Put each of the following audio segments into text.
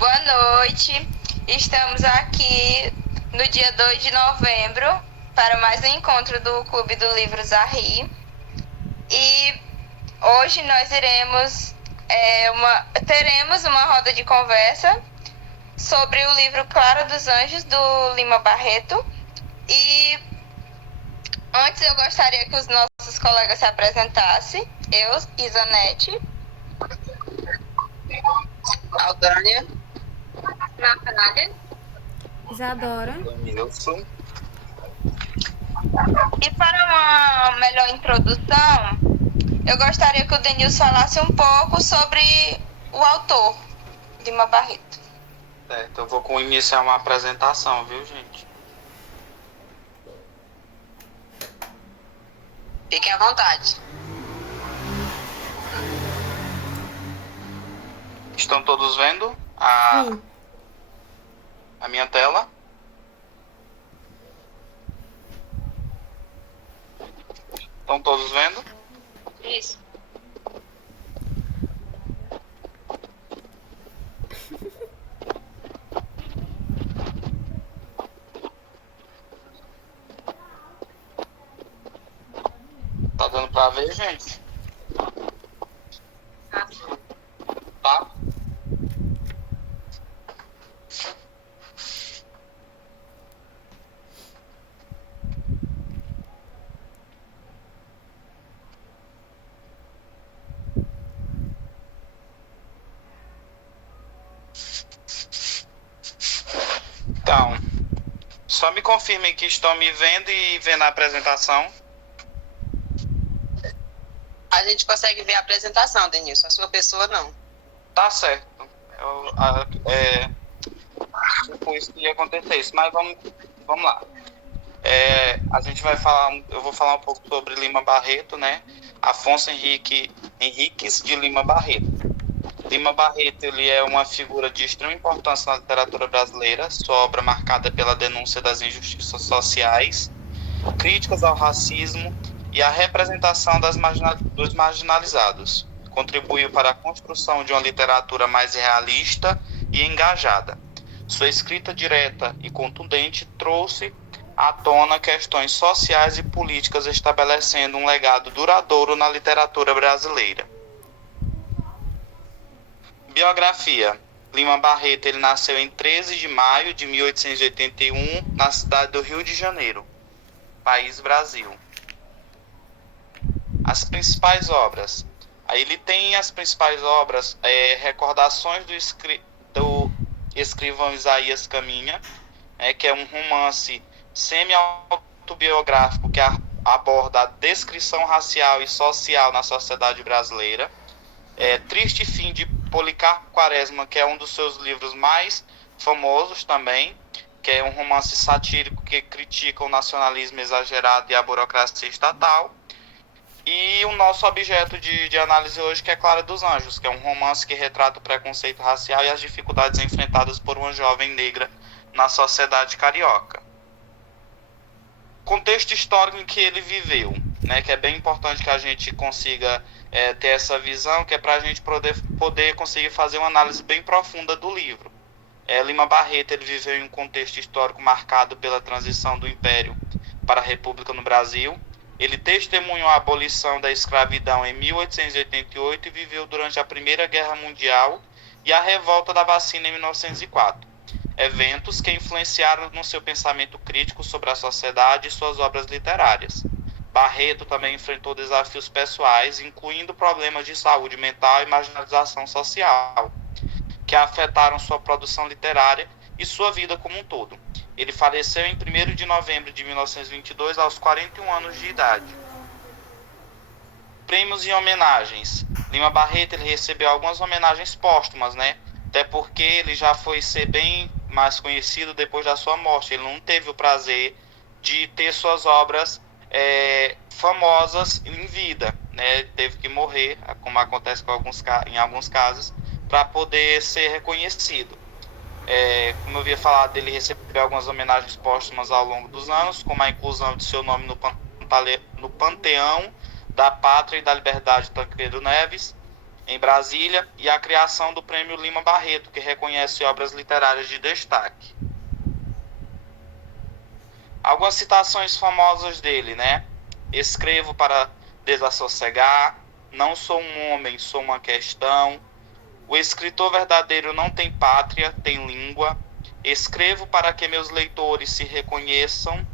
Boa noite. Estamos aqui no dia 2 de novembro para mais um encontro do Clube do Livro Zahri. E hoje nós teremos uma roda de conversa sobre o livro Clara dos Anjos, do Lima Barreto. E antes eu gostaria que os nossos colegas se apresentassem. Eu, Isanete. Aldânia. Natália. Isadora. Nilson. E para uma melhor introdução, eu gostaria que o Denilson falasse um pouco sobre o autor, Lima Barreto. Certo, eu vou iniciar uma apresentação, viu, gente? Fiquem à vontade. Estão todos vendo a minha tela? Estão todos vendo? Isso. Tá dando pra ver, gente? Tá? Então, só me confirmem que estão me vendo e vendo a apresentação. A gente consegue ver a apresentação, Denilson. A sua pessoa não. Tá certo. Foi isso que ia acontecer isso, mas vamos lá. Eu vou falar um pouco sobre Lima Barreto, né? Afonso Henriques de Lima Barreto. Lima Barreto, ele é uma figura de extrema importância na literatura brasileira. Sua obra marcada pela denúncia das injustiças sociais, críticas ao racismo e a representação dos marginalizados. Contribuiu para a construção de uma literatura mais realista e engajada. Sua escrita direta e contundente trouxe à tona questões sociais e políticas, estabelecendo um legado duradouro na literatura brasileira. Biografia. Lima Barreto, ele nasceu em 13 de maio de 1881, na cidade do Rio de Janeiro, país Brasil. As principais obras. Aí ele tem as principais obras, Recordações do escrivão Isaías Caminha, que é um romance semi-autobiográfico que aborda a descrição racial e social na sociedade brasileira. Triste Fim de Policarpo Quaresma, que é um dos seus livros mais famosos também, que é um romance satírico que critica o nacionalismo exagerado e a burocracia estatal. E o nosso objeto de análise hoje, que é Clara dos Anjos, que é um romance que retrata o preconceito racial e as dificuldades enfrentadas por uma jovem negra na sociedade carioca. Contexto histórico em que ele viveu, né, que é bem importante que a gente consiga ter essa visão, que é para a gente poder conseguir fazer uma análise bem profunda do livro. Lima Barreto, ele viveu em um contexto histórico marcado pela transição do Império para a República no Brasil. Ele testemunhou a abolição da escravidão em 1888 e viveu durante a Primeira Guerra Mundial e a revolta da vacina em 1904. Eventos que influenciaram no seu pensamento crítico sobre a sociedade e suas obras literárias. Barreto também enfrentou desafios pessoais, incluindo problemas de saúde mental e marginalização social, que afetaram sua produção literária e sua vida como um todo. Ele faleceu em 1º de novembro de 1922, aos 41 anos de idade. Prêmios e homenagens. Lima Barreto, ele recebeu algumas homenagens póstumas, né? Até porque ele já foi ser bem mais conhecido depois da sua morte. Ele não teve o prazer de ter suas obras famosas em vida, né? Teve que morrer, como acontece em alguns casos, para poder ser reconhecido. Como eu havia falado, ele recebeu algumas homenagens póstumas ao longo dos anos, como a inclusão de seu nome no Panteão da Pátria e da Liberdade Tancredo Neves, em Brasília, e a criação do Prêmio Lima Barreto, que reconhece obras literárias de destaque. Algumas citações famosas dele, né? Escrevo para desassossegar, não sou um homem, sou uma questão. O escritor verdadeiro não tem pátria, tem língua. Escrevo para que meus leitores se reconheçam,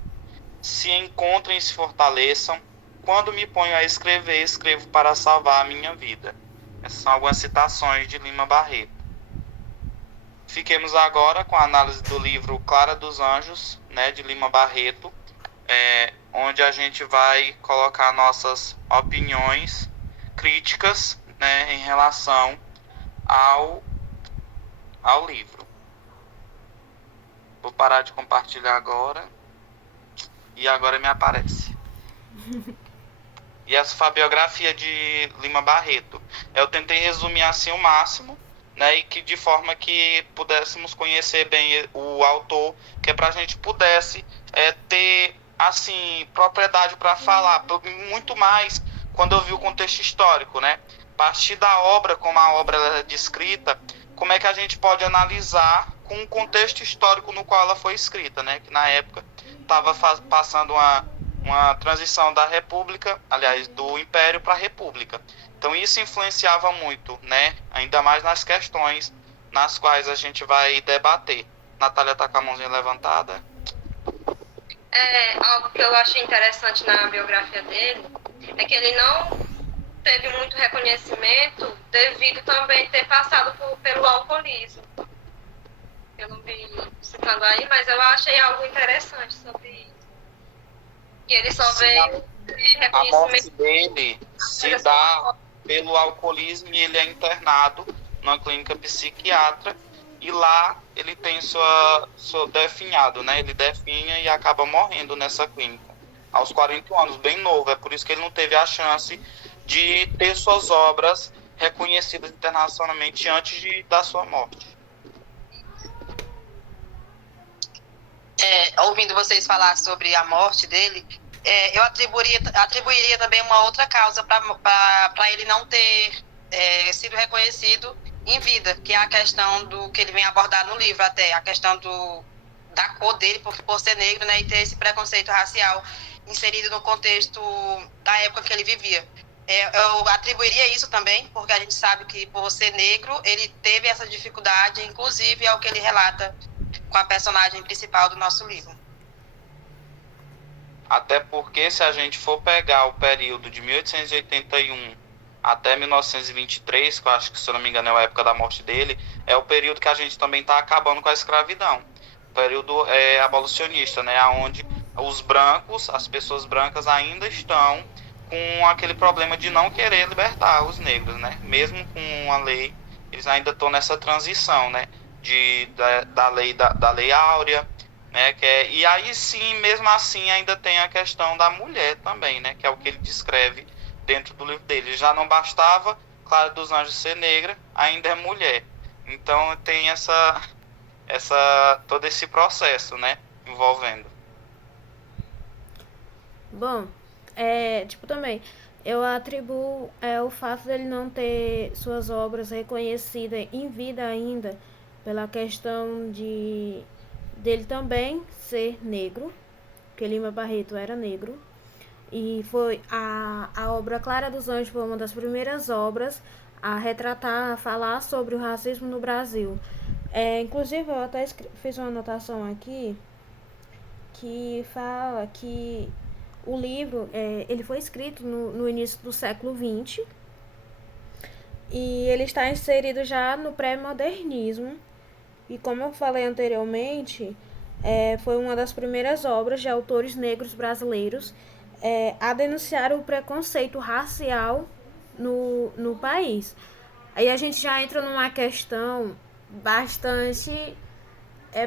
se encontrem e se fortaleçam. Quando me ponho a escrever, escrevo para salvar a minha vida. Essas são algumas citações de Lima Barreto. Fiquemos agora com a análise do livro Clara dos Anjos, né, de Lima Barreto, onde a gente vai colocar nossas opiniões críticas, né, em relação ao livro. Vou parar de compartilhar agora. E agora me aparece. E essa foi a biografia de Lima Barreto. Eu tentei resumir assim o máximo, né, e que de forma que pudéssemos conhecer bem o autor, que é para a gente pudesse ter assim propriedade para falar, muito mais quando eu vi o contexto histórico, né? A partir da obra, como a obra é descrita, como é que a gente pode analisar com o contexto histórico no qual ela foi escrita, né? Que na época estava passando uma transição da República, aliás, do Império para a República. Então isso influenciava muito, né? Ainda mais nas questões nas quais a gente vai debater. Natália está com a mãozinha levantada. Algo que eu achei interessante na biografia dele é que ele não teve muito reconhecimento devido também ter passado pelo alcoolismo. Eu não vi citando aí, mas eu achei algo interessante sobre isso. Que ele só veio ter A morte reconhecimento dele se dá pelo alcoolismo e ele é internado numa clínica psiquiátrica e lá ele tem sua definhado, né? Ele definha e acaba morrendo nessa clínica aos 41 anos, bem novo. É por isso que ele não teve a chance de ter suas obras reconhecidas internacionalmente antes da sua morte. Ouvindo vocês falar sobre a morte dele, eu atribuiria também uma outra causa para ele não ter sido reconhecido em vida, que é a questão do que ele vem abordar no livro até, a questão da cor dele por ser negro, né, e ter esse preconceito racial inserido no contexto da época que ele vivia. Eu atribuiria isso também, porque a gente sabe que por ser negro, ele teve essa dificuldade, inclusive é o que ele relata com a personagem principal do nosso livro. Até porque se a gente for pegar o período de 1881 até 1923, que eu acho que, se eu não me engano, é a época da morte dele, é o período que a gente também está acabando com a escravidão. O período abolicionista, né, onde os brancos, as pessoas brancas ainda estão com aquele problema de não querer libertar os negros, né? Mesmo com a lei, eles ainda estão nessa transição, né? Da lei áurea, né? E aí sim, mesmo assim, ainda tem a questão da mulher também, né? Que é o que ele descreve dentro do livro dele. Já não bastava Clara dos Anjos ser negra, ainda é mulher. Então tem todo esse processo, né? Envolvendo. Bom, também, eu atribuo o fato dele não ter suas obras reconhecidas em vida ainda, pela questão dele também ser negro, porque Lima Barreto era negro, e foi a obra Clara dos Anjos foi uma das primeiras obras a retratar, a falar sobre o racismo no Brasil. Inclusive, eu até fiz uma anotação aqui que fala que o livro ele foi escrito no início do século XX e ele está inserido já no pré-modernismo. E como eu falei anteriormente, foi uma das primeiras obras de autores negros brasileiros a denunciar o preconceito racial no país. Aí a gente já entra numa questão bastante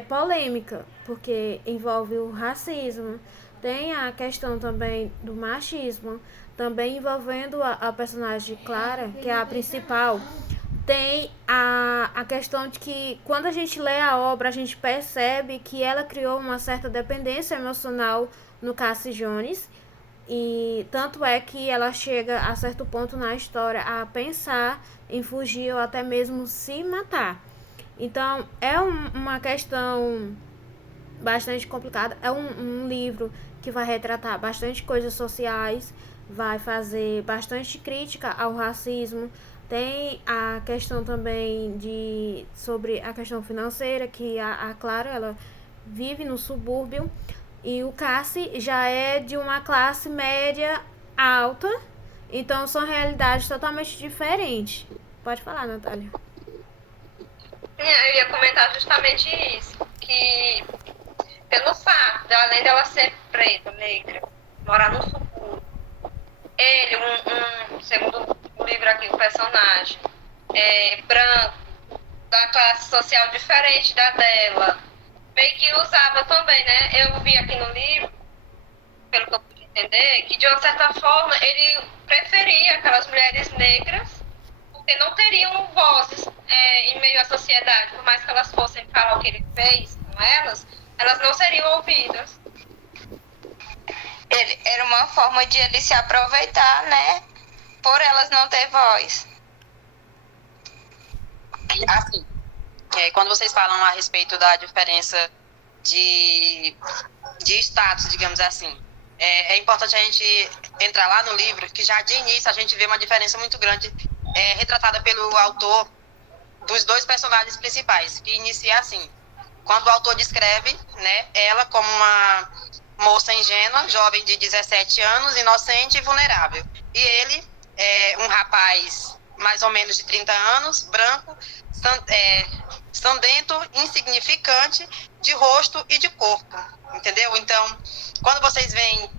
polêmica, porque envolve o racismo, tem a questão também do machismo, também envolvendo a personagem Clara, que é a principal. Tem a questão de que quando a gente lê a obra, a gente percebe que ela criou uma certa dependência emocional no Cassie Jones E tanto é que ela chega a certo ponto na história a pensar em fugir ou até mesmo se matar. Então é uma questão bastante complicada. É um livro que vai retratar bastante coisas sociais, vai fazer bastante crítica ao racismo. Tem a questão também sobre a questão financeira, que a Clara ela vive no subúrbio e o Cassie já é de uma classe média alta, então são realidades totalmente diferentes. Pode falar, Natália. Eu ia comentar justamente isso, que pelo fato de, além dela ser preta, negra, morar no subúrbio, ele, segundo o livro aqui, o personagem, branco, da classe social diferente da dela, meio que usava também, né? Eu vi aqui no livro, pelo que eu pude entender, que de uma certa forma ele preferia aquelas mulheres negras porque não teriam vozes em meio à sociedade, por mais que elas fossem falar o que ele fez com elas não seriam ouvidas. Era uma forma de ele se aproveitar, né? Por elas não ter voz. Assim, quando vocês falam a respeito da diferença de status, digamos assim, é importante a gente entrar lá no livro, que já de início a gente vê uma diferença muito grande retratada pelo autor dos dois personagens principais, que inicia assim. Quando o autor descreve, né, ela como uma moça ingênua, jovem de 17 anos, inocente e vulnerável. E ele um rapaz mais ou menos de 30 anos, branco, sandento, insignificante, de rosto e de corpo, entendeu? Então, quando vocês vêm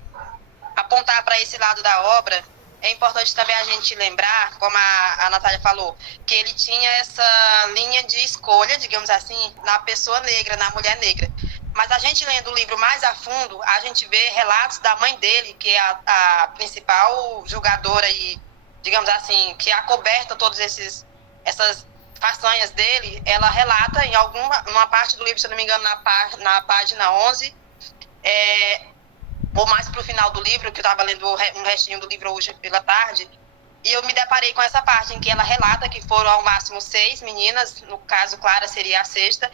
apontar para esse lado da obra, é importante também a gente lembrar, como a Natália falou, que ele tinha essa linha de escolha, digamos assim, na pessoa negra, na mulher negra. Mas a gente lendo o livro mais a fundo, a gente vê relatos da mãe dele, que é a principal julgadora e, digamos assim, que acoberta todas essas façanhas dele. Ela relata em numa parte do livro, se eu não me engano, na página 11, ou mais para o final do livro, que eu estava lendo um restinho do livro hoje pela tarde, e eu me deparei com essa parte em que ela relata que foram ao máximo 6 meninas, no caso Clara seria a sexta,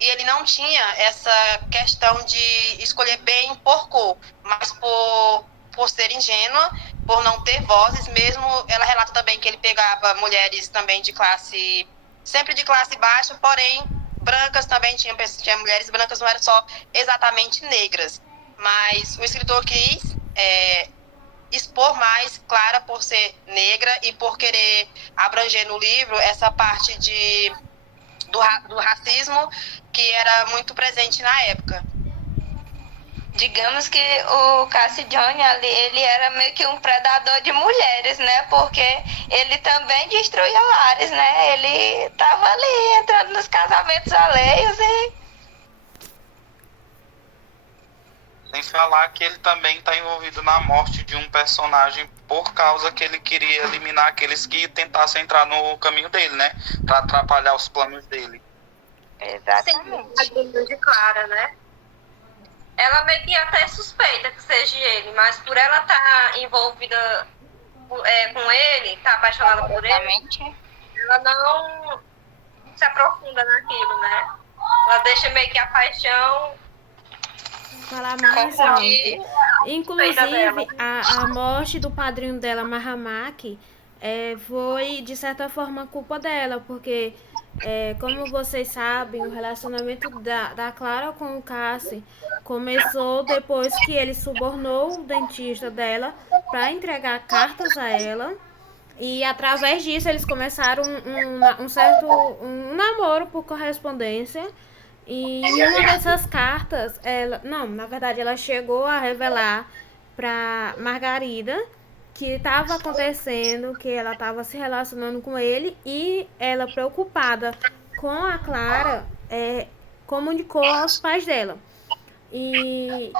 e ele não tinha essa questão de escolher bem por cor, mas por ser ingênua, por não ter vozes mesmo. Ela relata também que ele pegava mulheres também sempre de classe baixa, porém brancas também, tinha mulheres brancas, não eram só exatamente negras. Mas o escritor quis expor mais Clara por ser negra e por querer abranger no livro essa parte do racismo que era muito presente na época. Digamos que o Cassie Johnny ali, ele era meio que um predador de mulheres, né? Porque ele também destruía lares, né? Ele tava ali entrando nos casamentos alheios e... Sem falar que ele também está envolvido na morte de um personagem por causa que ele queria eliminar aqueles que tentassem entrar no caminho dele, né? Para atrapalhar os planos dele. Exatamente. Sim, de Clara, né? Ela meio que até suspeita que seja ele, mas por ela estar envolvida com ele, estar apaixonada por ele, ela não se aprofunda naquilo, né? Ela deixa meio que a paixão Falar mais alto. Inclusive, a morte do padrinho dela, Mahamaki, foi de certa forma culpa dela, porque como vocês sabem, o relacionamento da Clara com o Cassie começou depois que ele subornou o dentista dela para entregar cartas a ela, e através disso eles começaram um namoro por correspondência. E uma dessas cartas, na verdade, ela chegou a revelar para Margarida que estava acontecendo, que ela estava se relacionando com ele, e ela, preocupada com a Clara, comunicou aos pais dela. E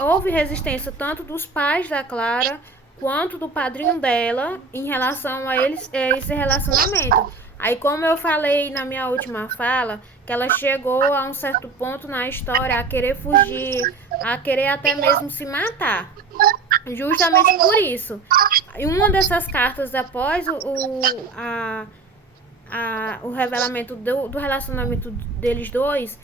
houve resistência tanto dos pais da Clara quanto do padrinho dela em relação a esse relacionamento. Aí, como eu falei na minha última fala, que ela chegou a um certo ponto na história a querer fugir, a querer até mesmo se matar. justamente por isso. Em uma dessas cartas, após o revelamento do relacionamento deles dois,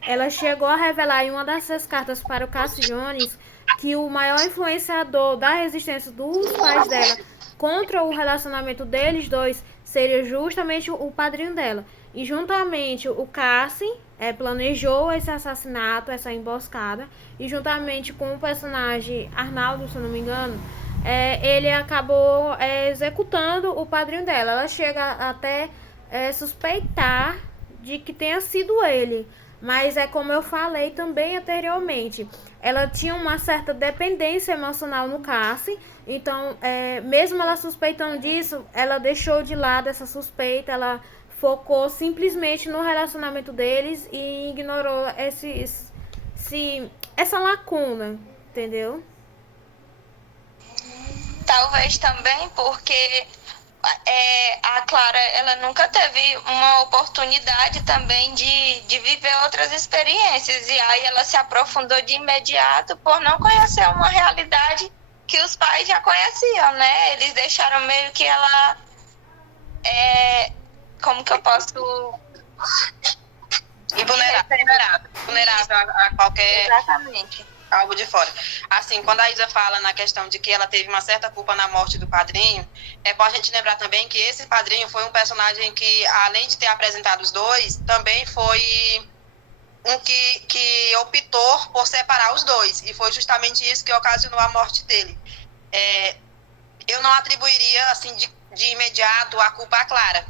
ela chegou a revelar em uma dessas cartas para o Cassie Jones que o maior influenciador da resistência dos pais dela contra o relacionamento deles dois seria justamente o padrinho dela. E juntamente o Cassie planejou esse assassinato, essa emboscada, e juntamente com o personagem Arnaldo, se eu não me engano, ele acabou executando o padrinho dela. Ela chega até suspeitar de que tenha sido ele. Mas é como eu falei também anteriormente, ela tinha uma certa dependência emocional no Cassie, então, mesmo ela suspeitando disso, ela deixou de lado essa suspeita, ela focou simplesmente no relacionamento deles e ignorou essa lacuna, entendeu? Talvez também porque a Clara, ela nunca teve uma oportunidade também de viver outras experiências. E aí ela se aprofundou de imediato por não conhecer uma realidade que os pais já conheciam, né? Eles deixaram meio que ela... como que eu posso... Vulnerável a qualquer... Exatamente. Algo de fora. Assim, quando a Isa fala na questão de que ela teve uma certa culpa na morte do padrinho, é bom a gente lembrar também que esse padrinho foi um personagem que, além de ter apresentado os dois, também foi um que optou por separar os dois. E foi justamente isso que ocasionou a morte dele. Eu não atribuiria, assim, de imediato a culpa à Clara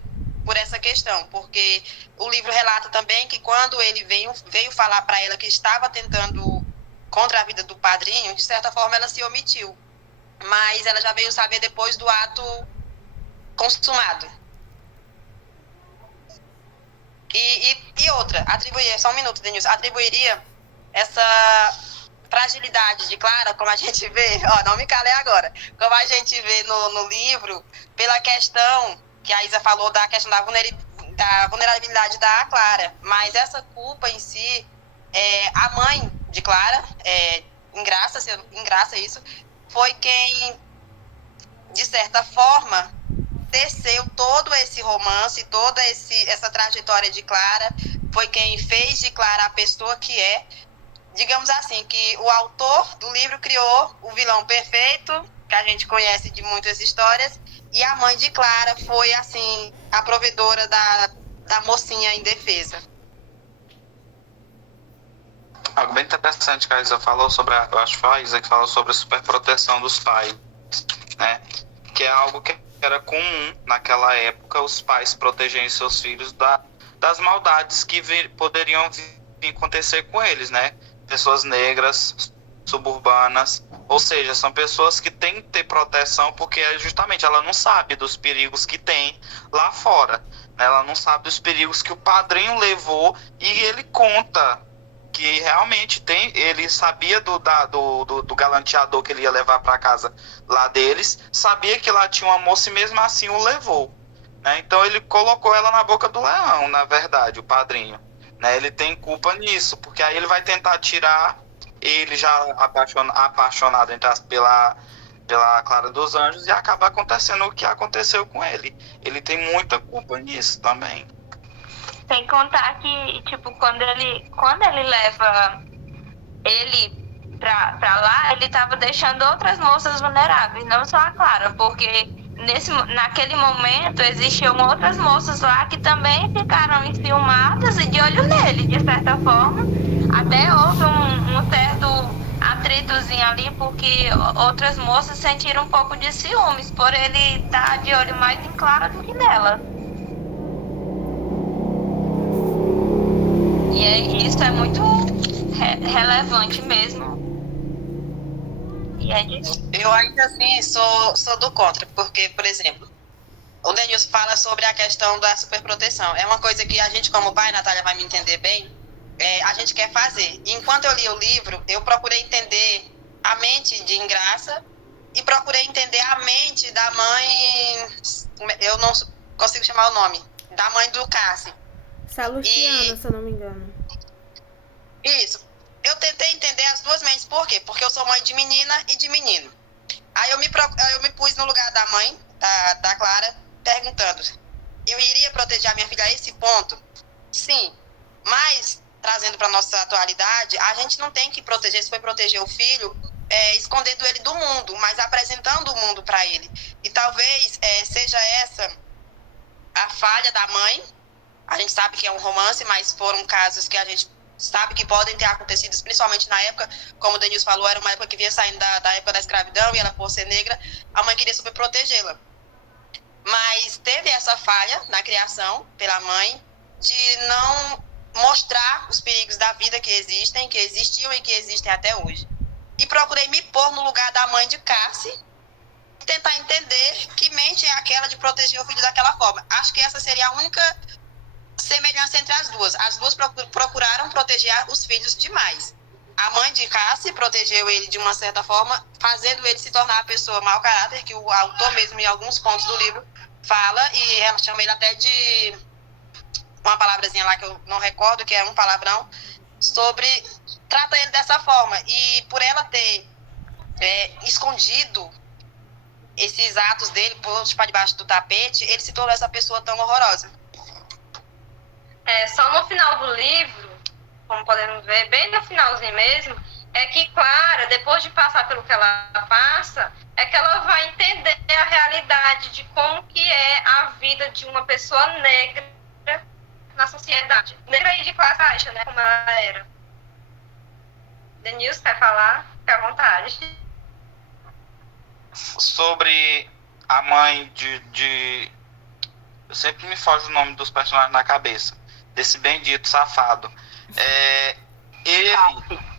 por essa questão, porque o livro relata também que quando ele veio falar para ela que estava tentando contra a vida do padrinho, de certa forma ela se omitiu. Mas ela já veio saber depois do ato consumado. E outra, só um minuto, Denilson, atribuiria essa fragilidade de Clara, como a gente vê, não me calei agora, como a gente vê no livro, pela questão que a Isa falou da questão da vulnerabilidade da Clara. Mas essa culpa em si, a mãe de Clara, Engraça isso, foi quem, de certa forma, teceu todo esse romance, toda essa trajetória de Clara, foi quem fez de Clara a pessoa que é. Digamos assim, que o autor do livro criou o vilão perfeito, que a gente conhece de muitas histórias, e a mãe de Clara foi, assim, a provedora da mocinha indefesa. Algo bem interessante que a Isa falou sobre, eu acho que foi a Isa que falou sobre a superproteção dos pais, né? Que é algo que era comum naquela época, os pais protegerem seus filhos das maldades que poderiam vir acontecer com eles, né? Pessoas negras, suburbanas, ou seja, são pessoas que têm que ter proteção porque justamente ela não sabe dos perigos que tem lá fora, né? Ela não sabe dos perigos que o padrinho levou e ele conta que realmente ele sabia do galanteador que ele ia levar para casa lá deles, sabia que lá tinha uma moça e mesmo assim o levou, né? Então ele colocou ela na boca do leão, na verdade, o padrinho, né? Ele tem culpa nisso, porque aí ele vai tentar tirar ele já apaixonado pela Clara dos Anjos e acaba acontecendo o que aconteceu com ele. Ele tem muita culpa nisso também. Sem contar que, tipo, quando ele leva ele pra lá, ele tava deixando outras moças vulneráveis, não só a Clara, porque naquele momento existiam outras moças lá que também ficaram enciumadas e de olho nele, de certa forma. Até houve um certo atritozinho ali, porque outras moças sentiram um pouco de ciúmes por ele estar de olho mais em Clara do que nela. E isso é muito relevante mesmo. E é disso. Eu ainda assim sou do contra, porque, por exemplo, o Denilson fala sobre a questão da superproteção. É uma coisa que a gente, como pai, Natália vai me entender bem, a gente quer fazer. Enquanto eu li o livro, eu procurei entender a mente de Engraça e procurei entender a mente da mãe, eu não consigo chamar o nome, da mãe do Cassie. Salustiana, se eu não me engano. Isso. eu tentei entender as duas mentes. Por quê? Porque eu sou mãe de menina e de menino. Aí eu me pus no lugar da mãe, da Clara, perguntando: eu iria proteger a minha filha a esse ponto? Sim, mas trazendo para nossa atualidade, a gente não tem que proteger, se for proteger o filho, escondendo ele do mundo, mas apresentando o mundo para ele. E talvez seja essa a falha da mãe. A gente sabe que é um romance, mas foram casos que a gente sabe que podem ter acontecido, principalmente na época, como o Denilson falou, era uma época que vinha saindo da época da escravidão, e ela, por ser negra, a mãe queria super protegê-la. Mas teve essa falha na criação pela mãe de não mostrar os perigos da vida que existem, que existiam e que existem até hoje. E procurei me pôr no lugar da mãe de Cassie e tentar entender que mente é aquela de proteger o filho daquela forma. Acho que essa seria a única semelhança entre as duas. As duas procuraram proteger os filhos demais. A mãe de Cassie protegeu ele de uma certa forma, fazendo ele se tornar a pessoa mau caráter, que o autor mesmo, em alguns pontos do livro, fala, e ela chama ele até de uma palavrazinha lá que eu não recordo, que é um palavrão, trata ele dessa forma. E por ela ter escondido esses atos dele, posto para debaixo do tapete, ele se tornou essa pessoa tão horrorosa. Só no final do livro, como podemos ver, bem no finalzinho mesmo, é que Clara, depois de passar pelo que ela passa, é que ela vai entender a realidade de como que é a vida de uma pessoa negra na sociedade. Negra e de classe baixa, né, como ela era. Denilson, quer falar? Fica à vontade. Sobre a mãe eu sempre me foge o nome dos personagens na cabeça, desse bendito safado.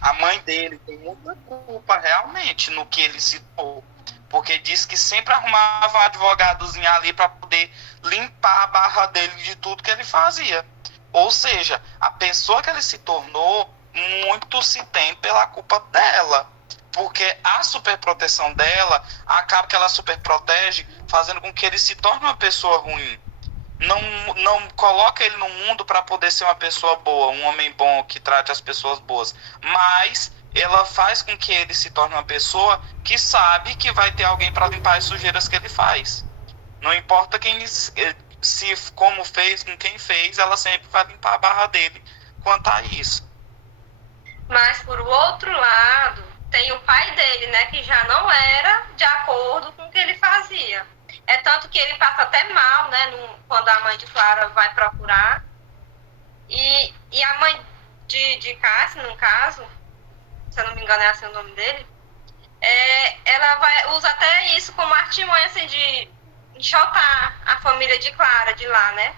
A mãe dele tem muita culpa realmente no que ele citou, porque disse que sempre arrumava um advogadozinho ali para poder limpar a barra dele de tudo que ele fazia. Ou seja, a pessoa que ele se tornou, muito se tem pela culpa dela, porque a superproteção dela acaba que ela superprotege, fazendo com que ele se torne uma pessoa ruim. Não coloca ele no mundo para poder ser uma pessoa boa, um homem bom que trate as pessoas boas, mas ela faz com que ele se torne uma pessoa que sabe que vai ter alguém para limpar as sujeiras que ele faz. Não importa como fez, com quem fez, ela sempre vai limpar a barra dele quanto a isso. Mas, por outro lado, tem o pai dele, né, que já não era de acordo com o que ele fazia. É tanto que ele passa até mal, né, quando a mãe de Clara vai procurar. E a mãe de Cassie, no caso, se eu não me engano é assim o nome dele, ela usa até isso como artimanha, assim, de enxotar a família de Clara de lá, né?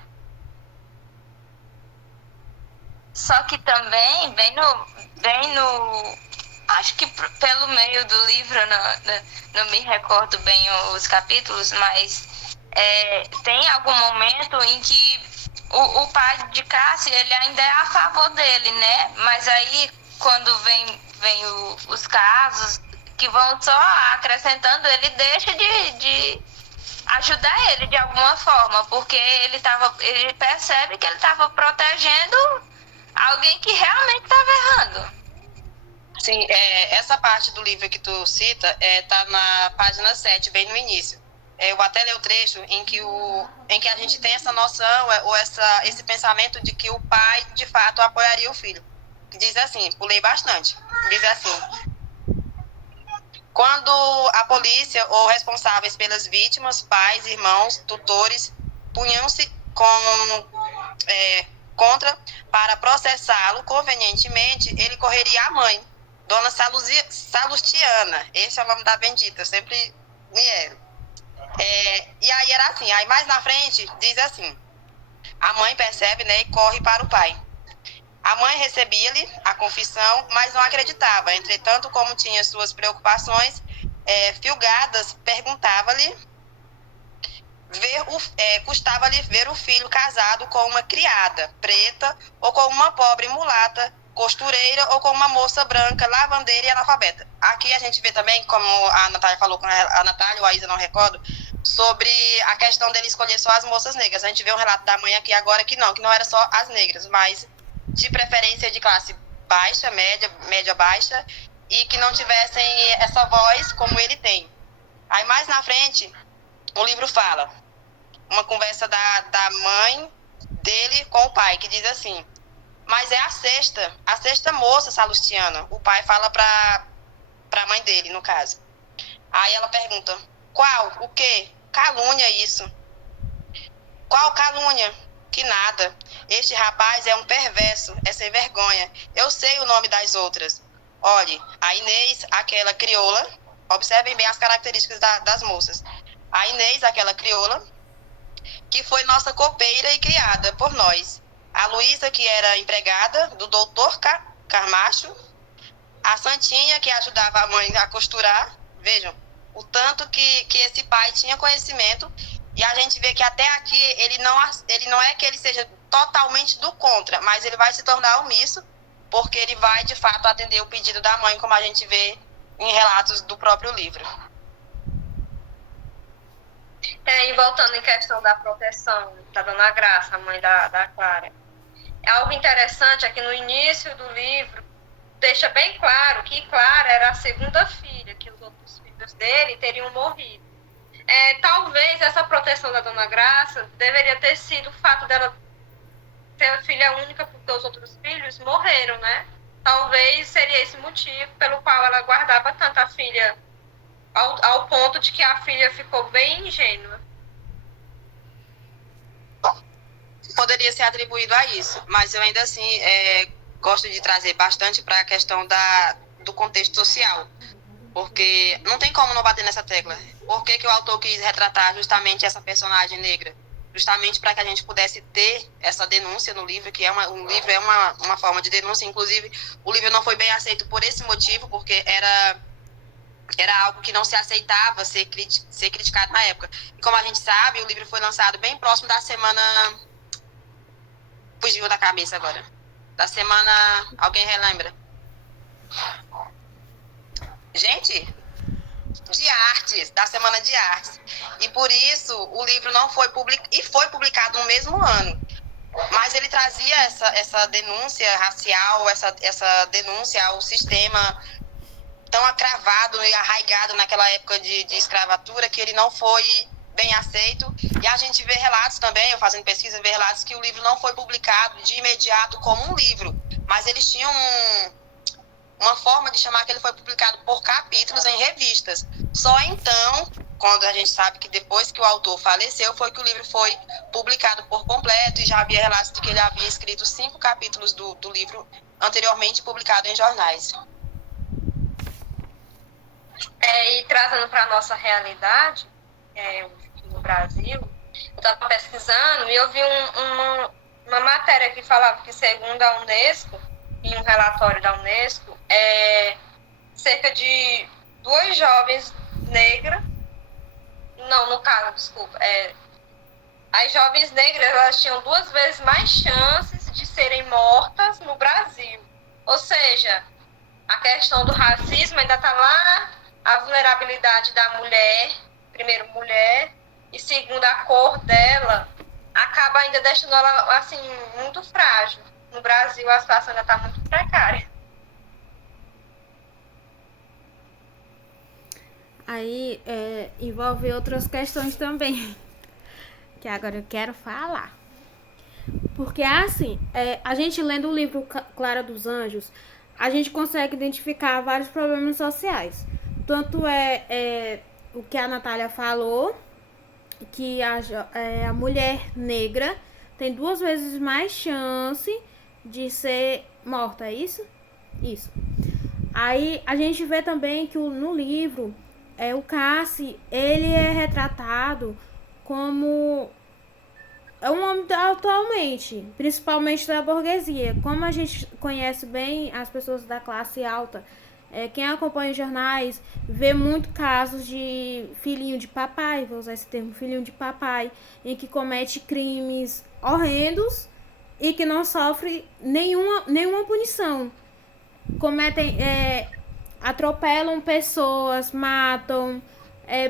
Só que também, bem no acho que pelo meio do livro, não me recordo bem os capítulos, mas tem algum momento em que o pai de Cassie, ele ainda é a favor dele, né? Mas aí, quando vem os casos que vão só acrescentando, ele deixa de ajudar ele de alguma forma, porque ele percebe que ele estava protegendo alguém que realmente estava errando. Sim, essa parte do livro que tu cita tá na página 7, bem no início. Eu vou até ler o trecho em que a gente tem essa noção, ou esse pensamento de que o pai, de fato, apoiaria o filho. Diz assim, pulei bastante, diz assim: quando a polícia ou responsáveis pelas vítimas, pais, irmãos, tutores, punham-se contra para processá-lo convenientemente, ele correria à mãe, Dona Salustiana, esse é o nome da bendita, sempre me erro. E aí era assim, aí mais na frente diz assim: a mãe percebe, né, e corre para o pai. A mãe recebia-lhe a confissão, mas não acreditava. Entretanto, como tinha suas preocupações filgadas, perguntava-lhe, custava-lhe ver o filho casado com uma criada preta ou com uma pobre mulata costureira ou com uma moça branca, lavandeira e analfabeta. Aqui a gente vê também, como a Natália falou, a Natália ou a Isa, não recordo, sobre a questão dele escolher só as moças negras. A gente vê um relato da mãe aqui agora que não era só as negras, mas de preferência de classe baixa, média baixa, e que não tivessem essa voz como ele tem. Aí mais na frente, o livro fala, uma conversa da mãe dele com o pai, que diz assim: mas é a sexta moça salustiana. O pai fala pra mãe dele, no caso. Aí ela pergunta: qual? O quê? Calúnia isso. Qual calúnia? Que nada. Este rapaz é um perverso, é sem vergonha. Eu sei o nome das outras. Olhe, a Inês, aquela crioula, observem bem as características das moças. A Inês, aquela crioula, que foi nossa copeira e criada por nós. A Luísa, que era empregada do doutor Carmacho. A Santinha, que ajudava a mãe a costurar. Vejam, o tanto que esse pai tinha conhecimento. E a gente vê que até aqui ele não é que ele seja totalmente do contra, mas ele vai se tornar omisso, porque ele vai, de fato, atender o pedido da mãe, como a gente vê em relatos do próprio livro. E voltando em questão da proteção da Dona Graça, a mãe da Clara. Algo interessante é que no início do livro deixa bem claro que Clara era a segunda filha, que os outros filhos dele teriam morrido. Talvez essa proteção da Dona Graça deveria ter sido o fato dela ser a filha única, porque os outros filhos morreram, né? Talvez seria esse motivo pelo qual ela guardava tanto a filha, ao ponto de que a filha ficou bem ingênua. Poderia ser atribuído a isso, mas eu ainda assim gosto de trazer bastante para a questão do contexto social, porque não tem como não bater nessa tecla. Por que o autor quis retratar justamente essa personagem negra? Justamente para que a gente pudesse ter essa denúncia no livro, que o livro é uma forma de denúncia. Inclusive, o livro não foi bem aceito por esse motivo, porque era algo que não se aceitava ser criticado na época. E como a gente sabe, o livro foi lançado bem próximo da semana... Fugiu da cabeça agora. Da semana... Alguém relembra? Gente, de artes, da Semana de Artes. E por isso o livro não foi publicado, e foi publicado no mesmo ano. Mas ele trazia essa denúncia racial, essa denúncia ao sistema tão acravado e arraigado naquela época de escravatura, que ele não foi bem aceito. E a gente vê relatos também, eu fazendo pesquisa, vê relatos que o livro não foi publicado de imediato como um livro, mas eles tinham uma forma de chamar que ele foi publicado por capítulos em revistas. Só então, quando a gente sabe que depois que o autor faleceu, foi que o livro foi publicado por completo, e já havia relatos de que ele havia escrito 5 capítulos do livro anteriormente publicado em jornais. E trazendo para a nossa realidade, no Brasil, eu estava pesquisando e eu vi uma matéria que falava que, segundo a Unesco, em um relatório da Unesco, cerca de 2 jovens negras, as jovens negras, elas tinham 2 vezes mais chances de serem mortas no Brasil. Ou seja, a questão do racismo ainda está lá, a vulnerabilidade da mulher, primeiro mulher, e segundo a cor dela, acaba ainda deixando ela assim, muito frágil. No Brasil a situação ainda está muito precária. Aí envolve outras questões também, que agora eu quero falar. Porque assim, a gente lendo o livro Clara dos Anjos, a gente consegue identificar vários problemas sociais. Tanto o que a Natália falou, que a mulher negra tem 2 vezes mais chance de ser morta, é isso? Isso. Aí a gente vê também que no livro, o Cassi, ele é retratado como um homem atualmente, principalmente da burguesia. Como a gente conhece bem as pessoas da classe alta, quem acompanha os jornais vê muito casos de filhinho de papai, vou usar esse termo, filhinho de papai, em que comete crimes horrendos e que não sofre nenhuma punição. Cometem, atropelam pessoas, matam,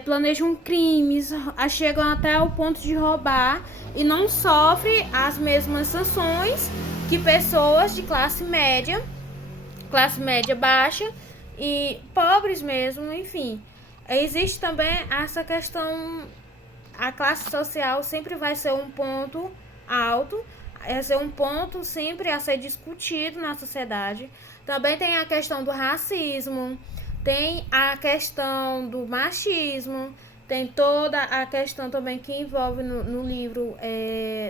planejam crimes, chegam até ao ponto de roubar e não sofrem as mesmas sanções que pessoas de classe média classe média baixa e pobres mesmo, enfim. Existe também essa questão, a classe social sempre vai ser um ponto alto, vai ser um ponto sempre a ser discutido na sociedade. Também tem a questão do racismo, tem a questão do machismo, tem toda a questão também que envolve no livro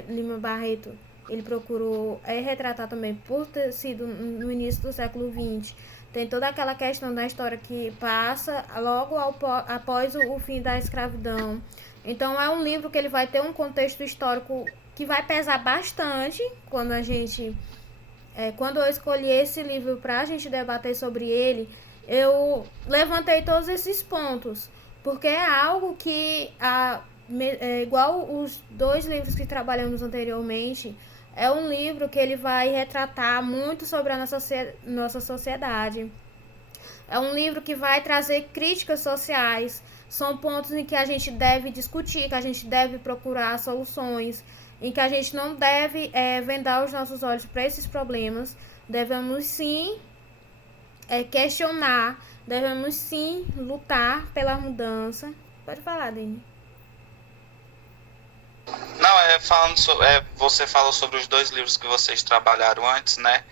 Lima Barreto. Ele procurou retratar também, por ter sido no início do século XX, tem toda aquela questão da história que passa logo após o fim da escravidão. Então é um livro que ele vai ter um contexto histórico que vai pesar bastante quando a gente... quando eu escolhi esse livro para a gente debater sobre ele, eu levantei todos esses pontos, porque é algo que, igual os 2 livros que trabalhamos anteriormente, é um livro que ele vai retratar muito sobre a nossa sociedade. É um livro que vai trazer críticas sociais. São pontos em que a gente deve discutir, que a gente deve procurar soluções, em que a gente não deve vendar os nossos olhos para esses problemas. Devemos sim questionar, devemos sim lutar pela mudança. Pode falar, Dani. Não, você falou sobre os 2 livros que vocês trabalharam antes, né?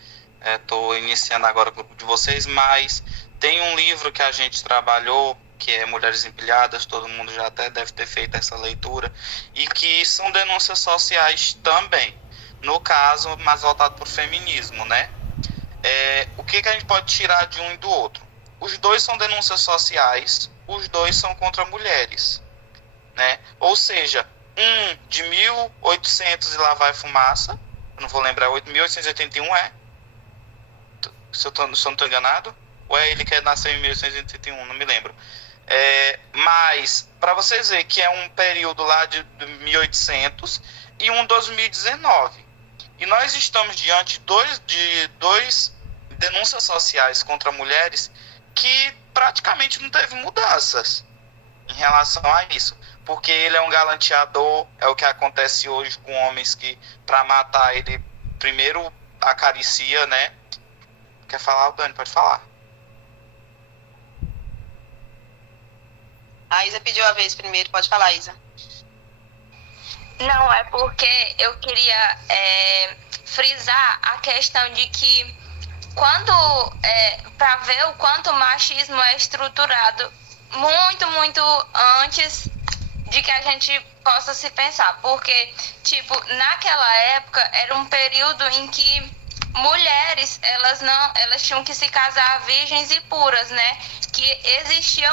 Estou iniciando agora o grupo de vocês, mas tem um livro que a gente trabalhou, que é Mulheres Empilhadas, todo mundo já até deve ter feito essa leitura, e que são denúncias sociais também, no caso, mais voltado para o feminismo, né? O que a gente pode tirar de um e do outro? Os 2 são denúncias sociais, os 2 são contra mulheres, né? Ou seja, um de 1800 e lá vai fumaça, não vou lembrar, 1881 se eu não estou enganado, ou é ele que nasceu em 1881, não me lembro. Mas, para vocês verem que é um período lá de 1800 e um 2019. E nós estamos diante de dois denúncias sociais contra mulheres que praticamente não teve mudanças em relação a isso. Porque ele é um galanteador, é o que acontece hoje com homens que, para matar ele, primeiro acaricia, né? Quer falar, Dani? Pode falar. A Isa pediu a vez primeiro, pode falar, Isa. Não, é porque eu queria frisar a questão de que para ver o quanto o machismo é estruturado muito, muito antes de que a gente possa se pensar, porque, tipo, naquela época era um período em que mulheres, elas tinham que se casar virgens e puras, né? Que existia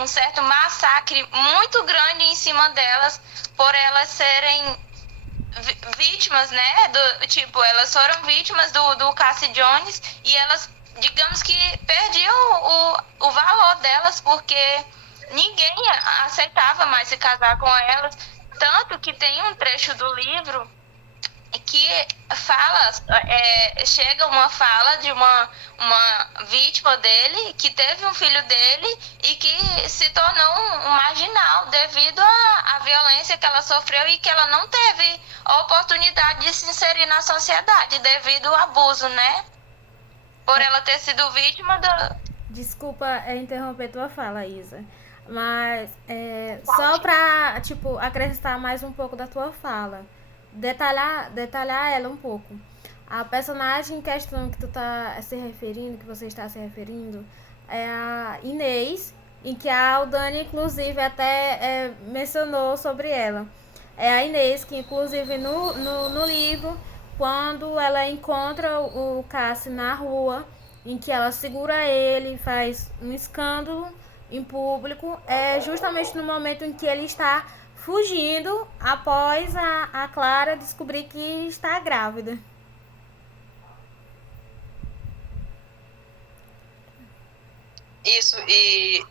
um certo massacre muito grande em cima delas por elas serem vítimas, né? Tipo, elas foram vítimas do Cassie Jones e elas, digamos que, perdiam o valor delas porque ninguém aceitava mais se casar com elas. Tanto que tem um trecho do livro que fala, chega uma fala de uma vítima dele, que teve um filho dele e que se tornou um marginal devido à violência que ela sofreu e que ela não teve a oportunidade de se inserir na sociedade devido ao abuso, né? Por ela ter sido vítima Desculpa interromper tua fala, Isa. Mas só pra, tipo, acrescentar mais um pouco da tua fala. Detalhar ela um pouco. A personagem em questão que tu tá se referindo, que você está se referindo, é a Inês, em que a Aldane, inclusive, até mencionou sobre ela. É a Inês, que inclusive no livro, quando ela encontra o Cassie na rua, em que ela segura ele, faz um escândalo em público, é justamente no momento em que ele está fugindo após a Clara descobrir que está grávida. Isso, e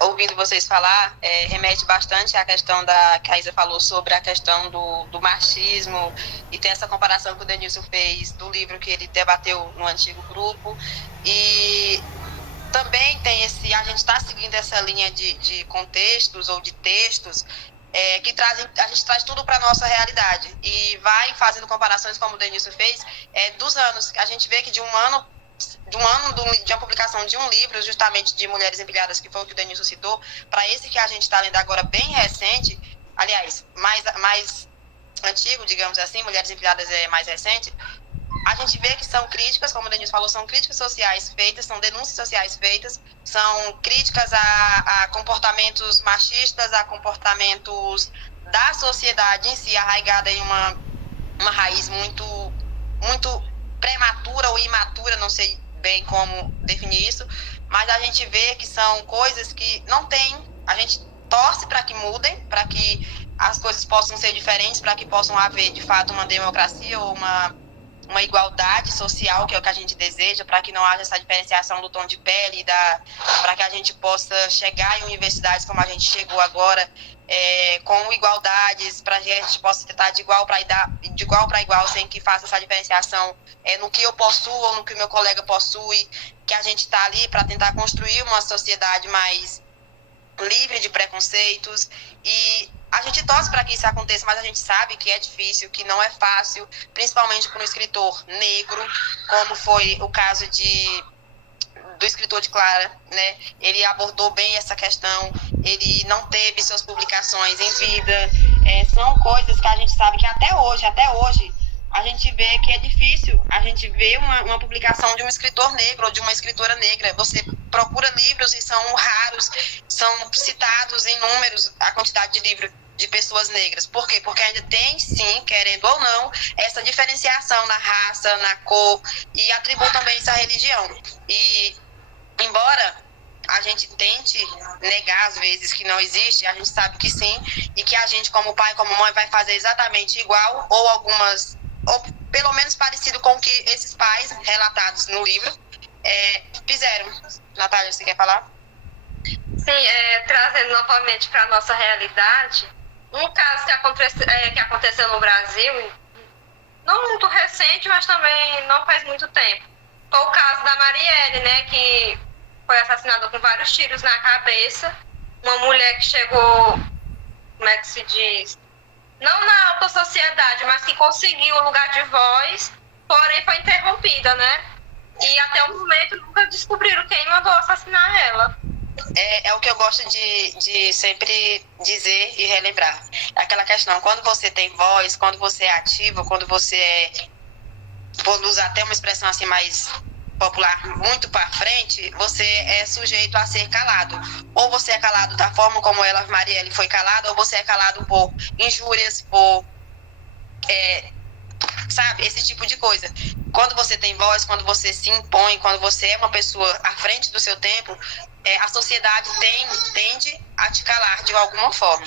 ouvindo vocês falar, remete bastante à questão que a Isa falou sobre a questão do machismo, e tem essa comparação que o Denilson fez do livro que ele debateu no antigo grupo, e também tem a gente está seguindo essa linha de contextos ou de textos que a gente traz tudo para a nossa realidade, e vai fazendo comparações, como o Denilson fez, dos anos. A gente vê que de um ano de um ano de uma publicação de um livro, justamente de Mulheres Empilhadas, que foi o que o Denilson citou, para esse que a gente está lendo agora, bem recente, aliás, mais antigo, digamos assim, Mulheres Empilhadas é mais recente, a gente vê que são críticas, como o Denilson falou, são críticas sociais feitas, são denúncias sociais feitas, são críticas a comportamentos machistas, a comportamentos da sociedade em si, arraigada em uma raiz muito prematura ou imatura, não sei bem como definir isso, mas a gente vê que são coisas que não tem, a gente torce para que mudem, para que as coisas possam ser diferentes, para que possam haver, de fato, uma democracia ou uma igualdade social, que é o que a gente deseja, para que não haja essa diferenciação do tom de pele, para que a gente possa chegar em universidades como a gente chegou agora, com igualdades, para que a gente possa tratar de igual para igual, sem que faça essa diferenciação no que eu possuo ou no que o meu colega possui, que a gente está ali para tentar construir uma sociedade mais livre de preconceitos, e a gente torce para que isso aconteça, mas a gente sabe que é difícil, que não é fácil, principalmente para um escritor negro, como foi o caso do escritor de Clara, né? Ele abordou bem essa questão, ele não teve suas publicações em vida, são coisas que a gente sabe que até hoje, a gente vê que é difícil, a gente vê uma publicação de um escritor negro ou de uma escritora negra, você procura livros e são raros, são citados em números a quantidade de livros de pessoas negras. Por quê? Porque ainda tem, sim, querendo ou não, essa diferenciação na raça, na cor, e atribui também isso à religião. E, embora a gente tente negar, às vezes, que não existe, a gente sabe que sim, e que a gente, como pai, como mãe, vai fazer exatamente igual, ou pelo menos parecido com o que esses pais relatados no livro fizeram. Natália, você quer falar? Sim, trazendo novamente para a nossa realidade, um caso que aconteceu no Brasil, não muito recente, mas também não faz muito tempo, foi o caso da Marielle, né, que foi assassinada com vários tiros na cabeça, uma mulher que chegou, como é que se diz, não na alta sociedade, mas que conseguiu o lugar de voz, porém foi interrompida, né, e até o momento nunca descobriram quem mandou assassinar ela. É o que eu gosto de sempre dizer e relembrar. É aquela questão, quando você tem voz, quando você é ativa, quando você vou usar até uma expressão assim mais popular, muito para frente, você é sujeito a ser calado. Ou você é calado da forma como Marielle, foi calada, ou você é calado por injúrias, por sabe, esse tipo de coisa. Quando você tem voz, quando você se impõe, quando você é uma pessoa à frente do seu tempo, a sociedade tende a te calar de alguma forma.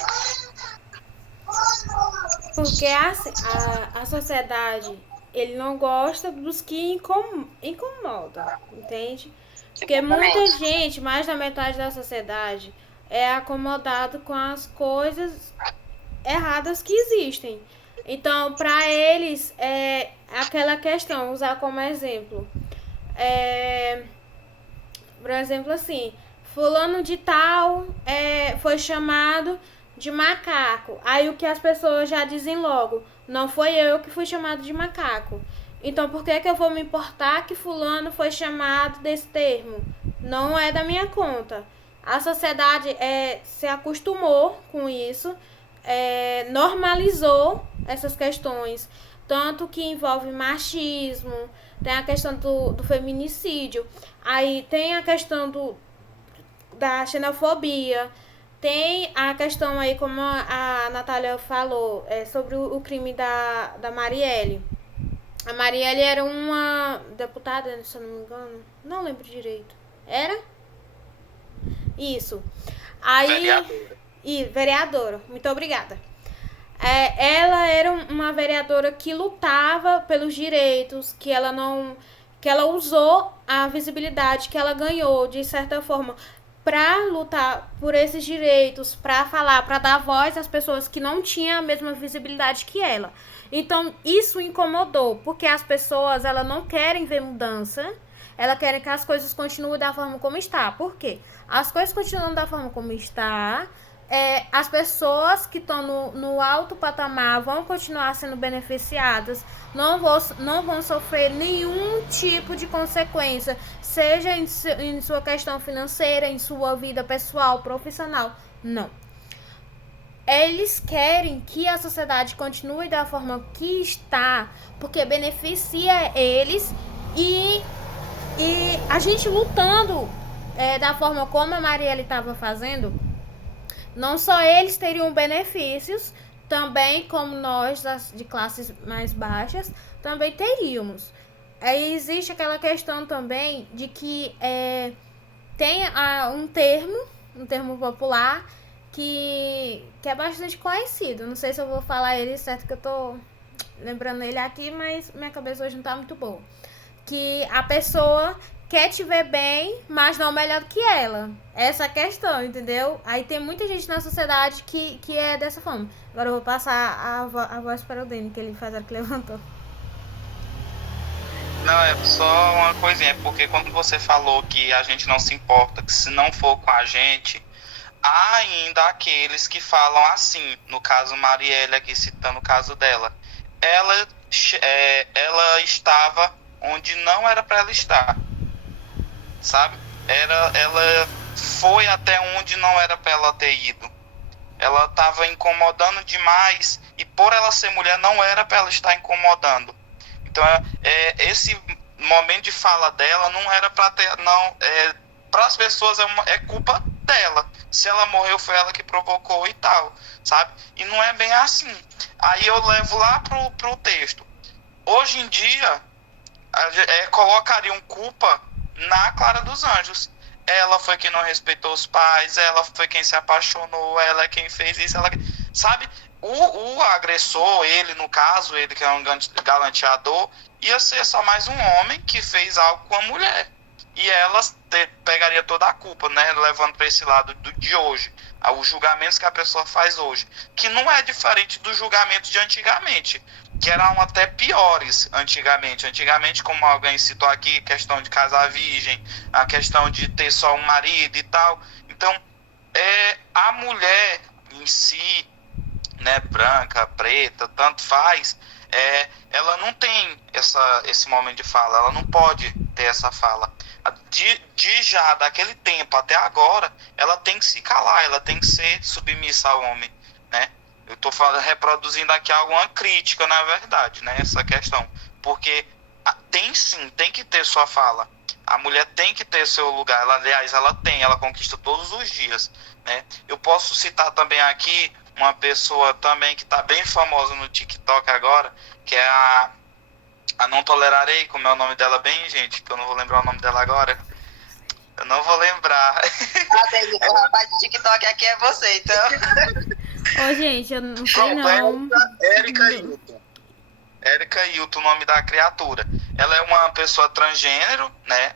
Porque a sociedade, ele não gosta dos que incomodam, entende? Porque muita gente, mais da metade da sociedade, é acomodado com as coisas erradas que existem. Então, para eles, é aquela questão, usar como exemplo. Por exemplo, assim, fulano de tal foi chamado de macaco. Aí o que as pessoas já dizem logo, não foi eu que fui chamado de macaco. Então, por que eu vou me importar que fulano foi chamado desse termo? Não é da minha conta. A sociedade se acostumou com isso, normalizou essas questões, tanto que envolve machismo, tem a questão do feminicídio, aí tem a questão da xenofobia, tem a questão aí, como a Natália falou, sobre o crime da Marielle. A Marielle era uma deputada, se eu não me engano, não lembro direito. Era? Isso. Aí, vereadora. Muito obrigada. Ela era uma vereadora que lutava pelos direitos, que ela usou a visibilidade que ela ganhou, de certa forma, para lutar por esses direitos, para falar, para dar voz às pessoas que não tinham a mesma visibilidade que ela. Então, isso incomodou, porque as pessoas, elas não querem ver mudança, elas querem que as coisas continuem da forma como está. Por quê? As coisas continuam da forma como está, as pessoas que estão no alto patamar vão continuar sendo beneficiadas, não vão sofrer nenhum tipo de consequência, seja em sua questão financeira, em sua vida pessoal, profissional. Não. Eles querem que a sociedade continue da forma que está, porque beneficia eles e a gente lutando da forma como a Marielle estava fazendo, não só eles teriam benefícios, também como nós de classes mais baixas, também teríamos. Aí existe aquela questão também de que tem um termo popular que é bastante conhecido. Não sei se eu vou falar ele certo, que eu tô lembrando ele aqui, mas minha cabeça hoje não tá muito boa. Que a pessoa quer te ver bem, mas não melhor do que ela. Essa é a questão, entendeu? Aí tem muita gente na sociedade que é dessa forma. Agora eu vou passar a voz para o Dani, que ele faz a que levantou. Não, é só uma coisinha, porque quando você falou que a gente não se importa, que se não for com a gente, há ainda aqueles que falam assim, no caso Marielle aqui citando o caso dela, ela estava onde não era para ela estar, sabe? Ela foi até onde não era para ela ter ido. Ela estava incomodando demais e por ela ser mulher não era para ela estar incomodando. Então esse momento de fala dela não era para ter, não, para as pessoas é culpa dela. Se ela morreu foi ela que provocou e tal, sabe? E não é bem assim. Aí eu levo lá pro texto. Hoje em dia colocariam culpa na Clara dos Anjos. Ela foi quem não respeitou os pais, ela foi quem se apaixonou, ela é quem fez isso, ela, sabe? O agressor, ele no caso, ele que é um galanteador, ia ser só mais um homem que fez algo com a mulher. E ela pegaria toda a culpa, né? Levando para esse lado de hoje. Os julgamentos que a pessoa faz hoje. Que não é diferente dos julgamentos de antigamente. Que eram até piores antigamente. Antigamente, como alguém citou aqui, questão de casar virgem, a questão de ter só um marido e tal. Então, a mulher em si, né, branca, preta, tanto faz, ela não tem esse momento de fala, ela não pode ter essa fala. Já daquele tempo até agora, ela tem que se calar, ela tem que ser submissa ao homem, né? Eu estou reproduzindo aqui alguma crítica, na verdade, né, essa questão, porque tem que ter sua fala. A mulher tem que ter seu lugar, ela conquista todos os dias, né? Eu posso citar também aqui uma pessoa também que está bem famosa no TikTok agora, que é a Não Tolerarei, como é o nome dela bem, gente, que eu não vou lembrar o nome dela agora. Eu não vou lembrar. O rapaz do TikTok aqui é você, então. Ô, gente, eu não sei não. Érica Hilton. Érica Hilton, o nome da criatura. Ela é uma pessoa transgênero, né?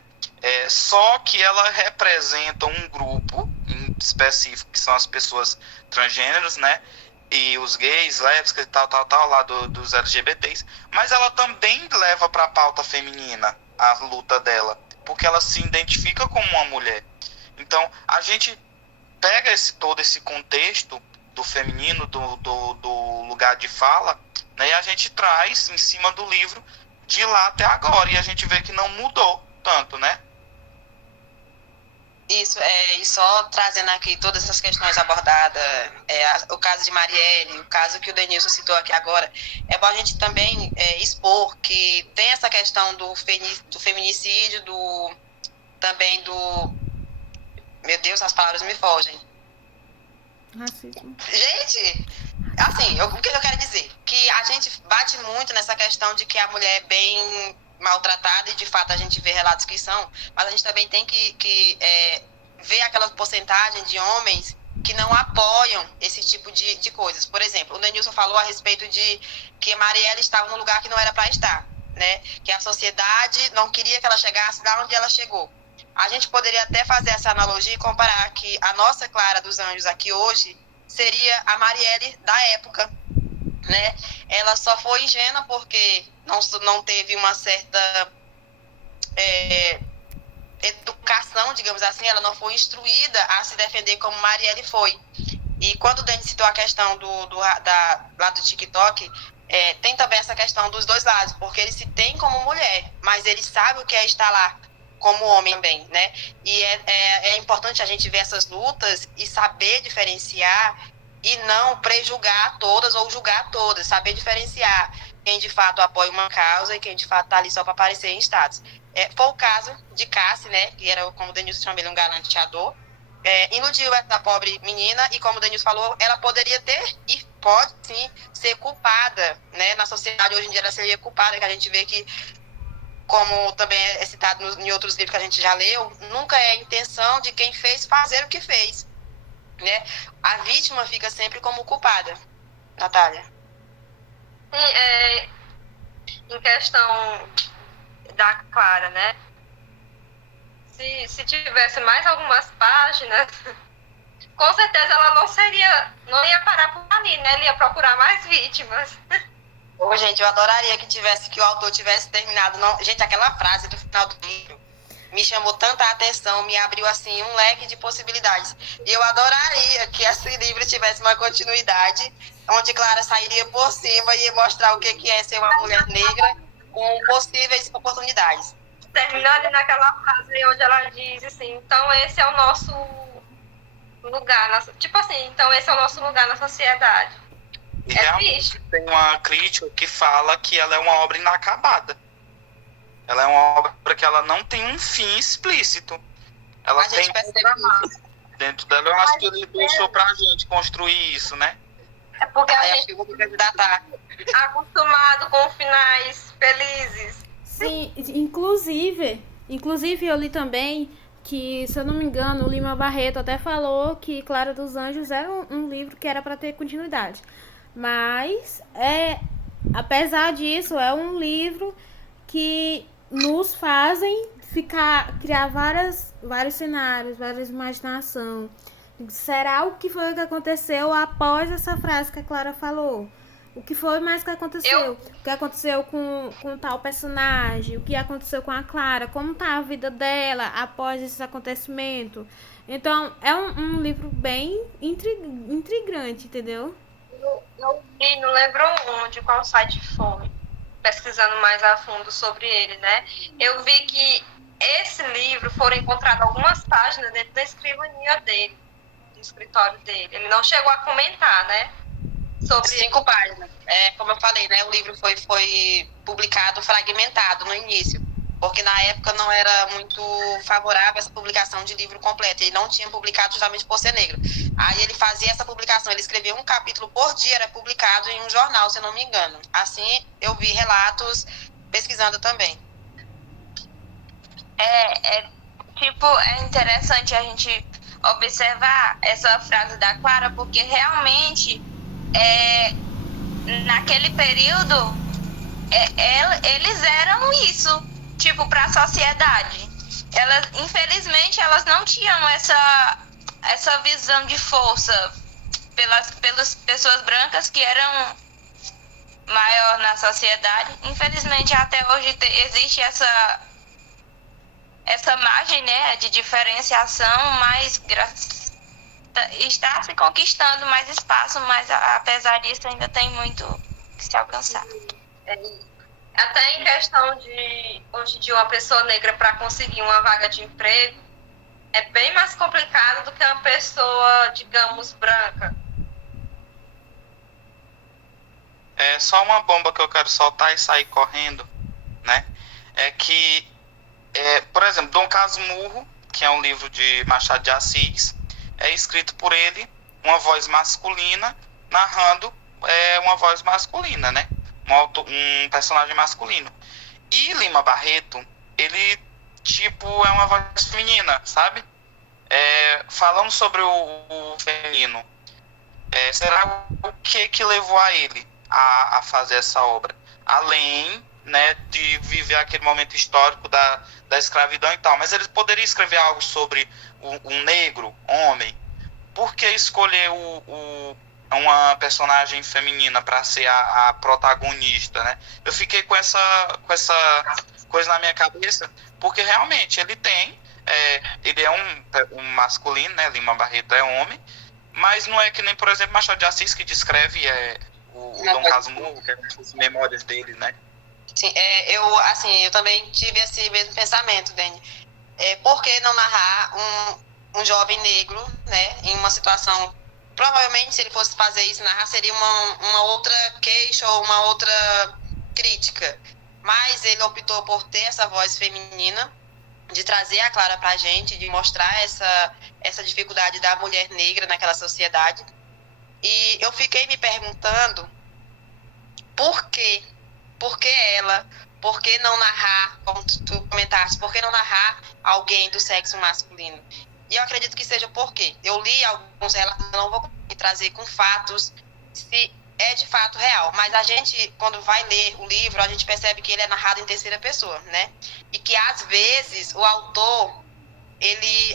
Só que ela representa um grupo em específico, que são as pessoas transgêneros, né? E os gays, lésbicas e tal, lá dos LGBTs. Mas ela também leva para a pauta feminina a luta dela, porque ela se identifica como uma mulher. Então, a gente pega todo esse contexto do feminino, do lugar de fala, né, e a gente traz em cima do livro de lá até agora, e a gente vê que não mudou tanto, né? Isso, e só trazendo aqui todas essas questões abordadas, o caso de Marielle, o caso que o Denilson citou aqui agora, é bom a gente também expor que tem essa questão do feminicídio, também do... Meu Deus, as palavras me fogem. Racismo. Gente, assim, o que eu quero dizer? Que a gente bate muito nessa questão de que a mulher é bem maltratada, e de fato a gente vê relatos que são, mas a gente também tem que ver aquela porcentagem de homens que não apoiam esse tipo de coisas. Por exemplo, o Denilson falou a respeito de que a Marielle estava no lugar que não era para estar, né? Que a sociedade não queria que ela chegasse lá onde ela chegou. A gente poderia até fazer essa analogia e comparar que a nossa Clara dos Anjos aqui hoje seria a Marielle da época, né? Ela só foi ingênua porque não teve uma certa educação, digamos assim, ela não foi instruída a se defender como Marielle foi. E quando o Denis citou a questão lá do TikTok, tem também essa questão dos dois lados, porque ele se tem como mulher, mas ele sabe o que é estar lá como homem também, né? E é importante a gente ver essas lutas e saber diferenciar e não prejulgar todas ou julgar todas, saber diferenciar quem de fato apoia uma causa e quem de fato está ali só para aparecer em status. Foi o caso de Cassie, né? Que era, como o Denilson chama ele, um galanteador. Iludiu essa pobre menina e, como o Denilson falou, ela poderia ter e pode sim ser culpada, né? Na sociedade hoje em dia ela seria culpada, que a gente vê que, como também é citado em outros livros que a gente já leu, nunca é a intenção de quem fez fazer o que fez, né? A vítima fica sempre como culpada. Natália. Em questão da Clara, né? Se tivesse mais algumas páginas, com certeza ela não ia parar por ali, né? Ele ia procurar mais vítimas. Gente, eu adoraria que o autor tivesse terminado. Não... Gente, aquela frase do final do livro me chamou tanta atenção, me abriu assim um leque de possibilidades. E eu adoraria que esse livro tivesse uma continuidade, onde Clara sairia por cima e ia mostrar o que é ser uma mulher negra com possíveis oportunidades. Terminando naquela frase onde ela diz assim, então esse é o nosso lugar, tipo assim, então esse é o nosso lugar na sociedade. E realmente tem uma crítica que fala que ela é uma obra inacabada. Ela é uma obra que ela não tem um fim explícito. Ela tem dentro dela. Eu acho que ele deixou pra gente construir isso, né? É porque a gente tá acostumado com finais felizes. Sim, inclusive eu li também que, se eu não me engano, o Lima Barreto até falou que Clara dos Anjos era um livro que era para ter continuidade. Mas, apesar disso, é um livro que nos fazem criar vários cenários, várias imaginação. Será o que foi que aconteceu após essa frase que a Clara falou? O que foi mais que aconteceu? O que aconteceu com tal personagem? O que aconteceu com a Clara? Como tá a vida dela após esse acontecimento? Então, é um livro bem intrigante, entendeu? Eu vi, não lembro onde, qual site foi, pesquisando mais a fundo sobre ele, né? Eu vi que esse livro foram encontradas algumas páginas dentro da escrivaninha dele, no escritório dele. Ele não chegou a comentar, né? Sobre 5 páginas. Como eu falei, né? O livro foi publicado fragmentado no início, porque na época não era muito favorável essa publicação de livro completo. Ele não tinha publicado justamente por ser negro. Aí ele fazia essa publicação, ele escrevia um capítulo por dia, era publicado em um jornal, se eu não me engano. Assim, eu vi relatos pesquisando também. É interessante a gente observar essa frase da Clara, porque realmente naquele período eles eram isso, tipo, para a sociedade. Infelizmente elas não tinham essa visão de força pelas pessoas brancas que eram maior na sociedade. Infelizmente até hoje existe essa margem, né, de diferenciação, mas está se conquistando mais espaço, mas apesar disso ainda tem muito que se alcançar. Até em questão de hoje em dia uma pessoa negra para conseguir uma vaga de emprego é bem mais complicado do que uma pessoa, digamos, branca. É só uma bomba que eu quero soltar e sair correndo, né? É que, por exemplo, Dom Casmurro, que é um livro de Machado de Assis, é escrito por ele, uma voz masculina, narrando uma voz masculina, né? Um personagem masculino. E Lima Barreto, ele, tipo, é uma voz feminina, sabe? Falando sobre o feminino, será o que levou a ele a fazer essa obra? Além, né, de viver aquele momento histórico da escravidão e tal. Mas ele poderia escrever algo sobre um negro, homem. Por que escolher uma personagem feminina para ser a protagonista, né? Eu fiquei com essa coisa na minha cabeça, porque realmente ele é um masculino, né? Lima Barreto é homem, Mas não é que nem, por exemplo, Machado de Assis, que descreve o Dom Casmurro, que é as memórias dele, né? Sim, eu também tive esse mesmo pensamento, Dani. Por que não narrar um jovem negro, né, em uma situação... Provavelmente, se ele fosse fazer isso, narrar, seria uma outra queixa ou uma outra crítica. Mas ele optou por ter essa voz feminina, de trazer a Clara pra gente, de mostrar essa dificuldade da mulher negra naquela sociedade. E eu fiquei me perguntando por quê? Por que ela? Por que não narrar, como tu comentaste, por que não narrar alguém do sexo masculino? E eu acredito que seja porque eu li alguns relatos, não vou conseguir trazer com fatos se é de fato real, mas a gente, quando vai ler o livro, a gente percebe que ele é narrado em terceira pessoa, né? E que às vezes o autor,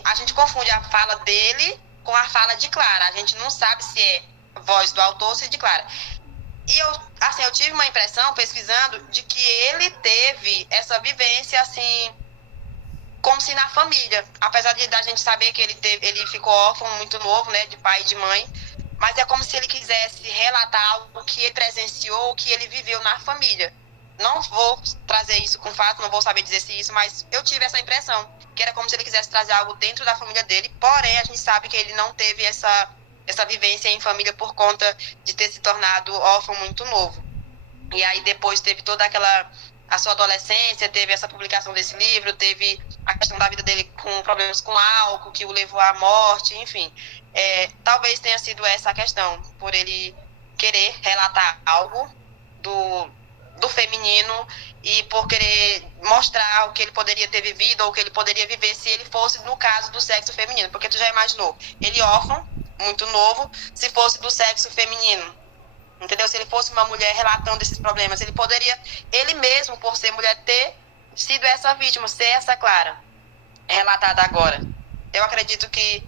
a gente confunde a fala dele com a fala de Clara. A gente não sabe se é voz do autor ou se é de Clara. E eu tive uma impressão, pesquisando, de que ele teve essa vivência, assim, como se na família. Apesar de da gente saber que ele ficou órfão muito novo, né, de pai e de mãe, mas é como se ele quisesse relatar algo que ele presenciou, que ele viveu na família. Não vou trazer isso com fato, não vou saber dizer se isso, mas eu tive essa impressão, que era como se ele quisesse trazer algo dentro da família dele, porém a gente sabe que ele não teve essa vivência em família por conta de ter se tornado órfão muito novo. E aí depois teve toda a sua adolescência, teve essa publicação desse livro, teve a questão da vida dele com problemas com álcool, que o levou à morte, enfim. Talvez tenha sido essa a questão, por ele querer relatar algo do feminino e por querer mostrar o que ele poderia ter vivido ou o que ele poderia viver se ele fosse, no caso, do sexo feminino. Porque tu já imaginou, ele órfão, muito novo, se fosse do sexo feminino, entendeu? Se ele fosse uma mulher relatando esses problemas, ele poderia, ele mesmo, por ser mulher, ter sido essa vítima, ser essa Clara, relatada agora. Eu acredito que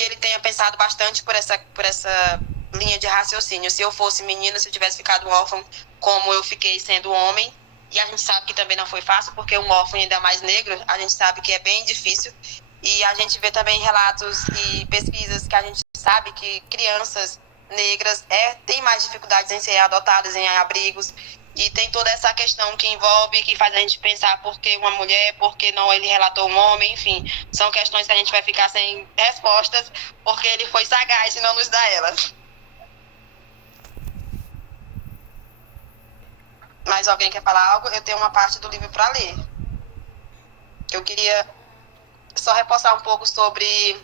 ele tenha pensado bastante por essa linha de raciocínio. Se eu fosse menina, se eu tivesse ficado órfão, como eu fiquei sendo homem, e a gente sabe que também não foi fácil, porque um órfão ainda mais negro, a gente sabe que é bem difícil. E a gente vê também relatos e pesquisas que a gente sabe que crianças negras têm mais dificuldades em ser adotadas em abrigos. E tem toda essa questão que envolve, que faz a gente pensar por que uma mulher, por que não ele relatou um homem, enfim. São questões que a gente vai ficar sem respostas, porque ele foi sagaz e não nos dá elas. Mais alguém quer falar algo? Eu tenho uma parte do livro para ler. Eu queria só reforçar um pouco sobre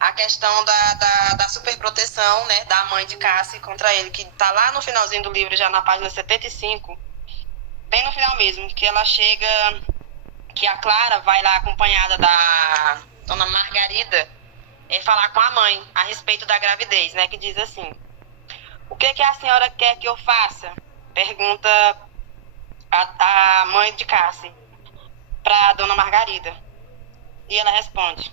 a questão da superproteção, né, da mãe de Cassie contra ele, que está lá no finalzinho do livro, já na página 75, bem no final mesmo, que ela chega, que a Clara vai lá acompanhada da dona Margarida falar com a mãe a respeito da gravidez, né, que diz assim: o que a senhora quer que eu faça? Pergunta a mãe de Cassie para a dona Margarida. E ela responde: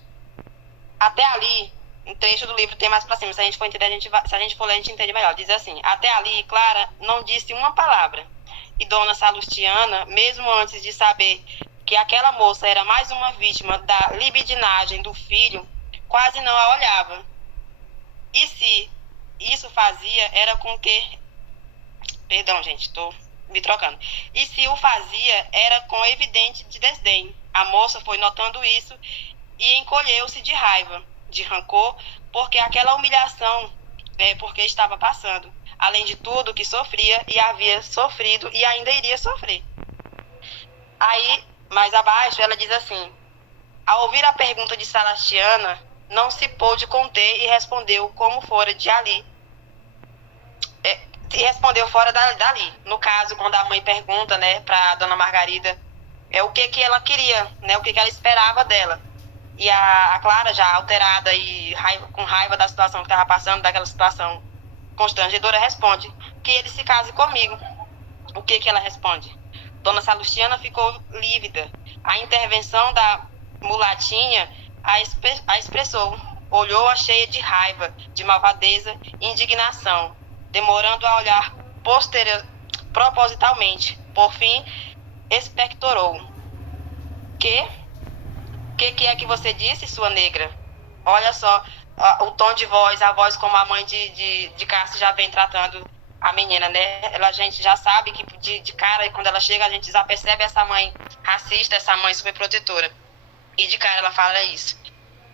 até ali, um trecho do livro tem mais pra cima, se a gente for entender, se a gente for ler, a gente entende melhor. Diz assim: até ali, Clara não disse uma palavra. E dona Salustiana, mesmo antes de saber que aquela moça era mais uma vítima da libidinagem do filho, quase não a olhava. E se isso fazia, era com que... Perdão, gente, tô me trocando. E se o fazia, era com evidente de desdém. A moça foi notando isso e encolheu-se de raiva, de rancor, porque aquela humilhação porque estava passando. Além de tudo que sofria e havia sofrido e ainda iria sofrer. Aí, mais abaixo, ela diz assim: ao ouvir a pergunta de Salustiana, não se pôde conter e respondeu como fora de ali. E respondeu fora dali. No caso, quando a mãe pergunta, né, para dona Margarida o que ela queria, né, o que ela esperava dela. E a Clara, já alterada e com raiva da situação que estava passando, daquela situação constrangedora, responde que ele se case comigo. O que ela responde? Dona Salustiana ficou lívida. A intervenção da mulatinha a expressou. Olhou-a cheia de raiva, de malvadeza e indignação, demorando a olhar propositalmente. Por fim, expectorou. Que é que você disse, sua negra? Olha só, o tom de voz, a voz como a mãe de Cássio já vem tratando a menina, né? A gente já sabe que de cara, quando ela chega, a gente já percebe essa mãe racista, essa mãe superprotetora. E de cara ela fala isso.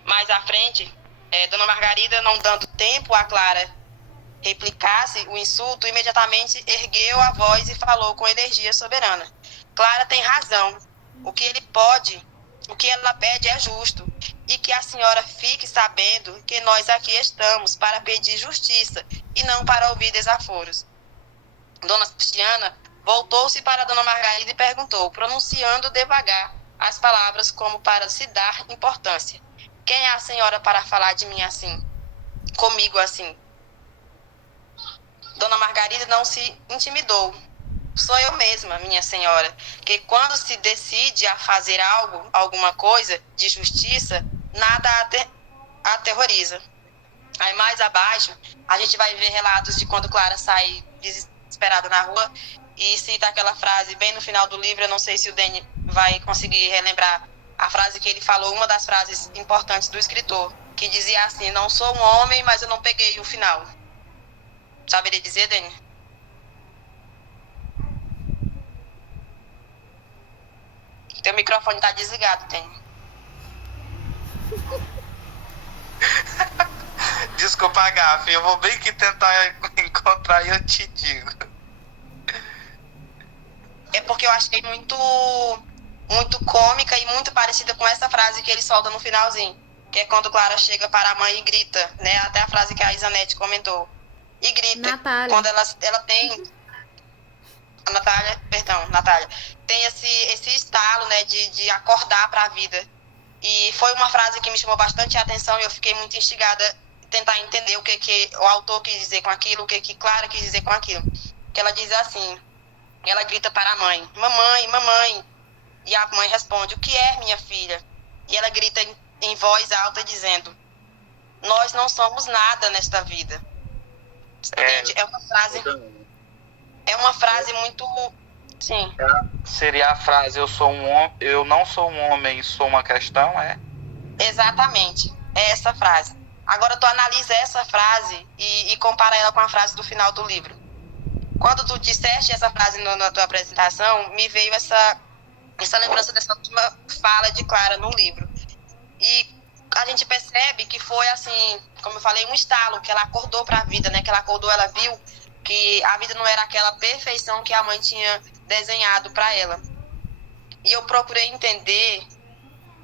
Mais à frente, Dona Margarida, não dando tempo a Clara replicasse o insulto, imediatamente ergueu a voz e falou com energia soberana: Clara tem razão. O que ela pede é justo. E que a senhora fique sabendo que nós aqui estamos para pedir justiça e não para ouvir desaforos. Dona Cristiana voltou-se para Dona Margarida e perguntou, pronunciando devagar as palavras como para se dar importância: quem é a senhora para falar de mim assim? Comigo assim? Dona Margarida não se intimidou. Sou eu mesma, minha senhora, que quando se decide a fazer algo, alguma coisa de justiça, nada a aterroriza. Aí mais abaixo, a gente vai ver relatos de quando Clara sai desesperada na rua e cita aquela frase bem no final do livro. Eu não sei se o Dani vai conseguir relembrar a frase que ele falou, uma das frases importantes do escritor, que dizia assim: não sou um homem, mas eu não peguei o final. Saberia dizer, Dani? Teu microfone tá desligado, Dani. Desculpa a gafe, eu vou bem que tentar encontrar e eu te digo. É porque eu achei muito cômica e muito parecida com essa frase que ele solta no finalzinho, que é quando Clara chega para a mãe e grita, né? Até a frase que a Isanete comentou. E grita. Natália. Quando ela tem... Natália. Tem esse estalo, né, de acordar para a vida. E foi uma frase que me chamou bastante a atenção e eu fiquei muito instigada a tentar entender o que o autor quis dizer com aquilo, o que Clara quis dizer com aquilo. Que ela diz assim, ela grita para a mãe: mamãe, mamãe. E a mãe responde: o que é, minha filha? E ela grita em voz alta dizendo: nós não somos nada nesta vida. É uma frase muito... Sim. Seria a frase: eu não sou um homem, sou uma questão, é? Exatamente, é essa frase. Agora tu analisa essa frase e compara ela com a frase do final do livro. Quando tu disseste essa frase na tua apresentação, me veio essa lembrança dessa última fala de Clara no livro. E a gente percebe que foi assim, como eu falei, um estalo, que ela acordou para a vida, né? Que ela acordou, ela viu que a vida não era aquela perfeição que a mãe tinha desenhado para ela. E eu procurei entender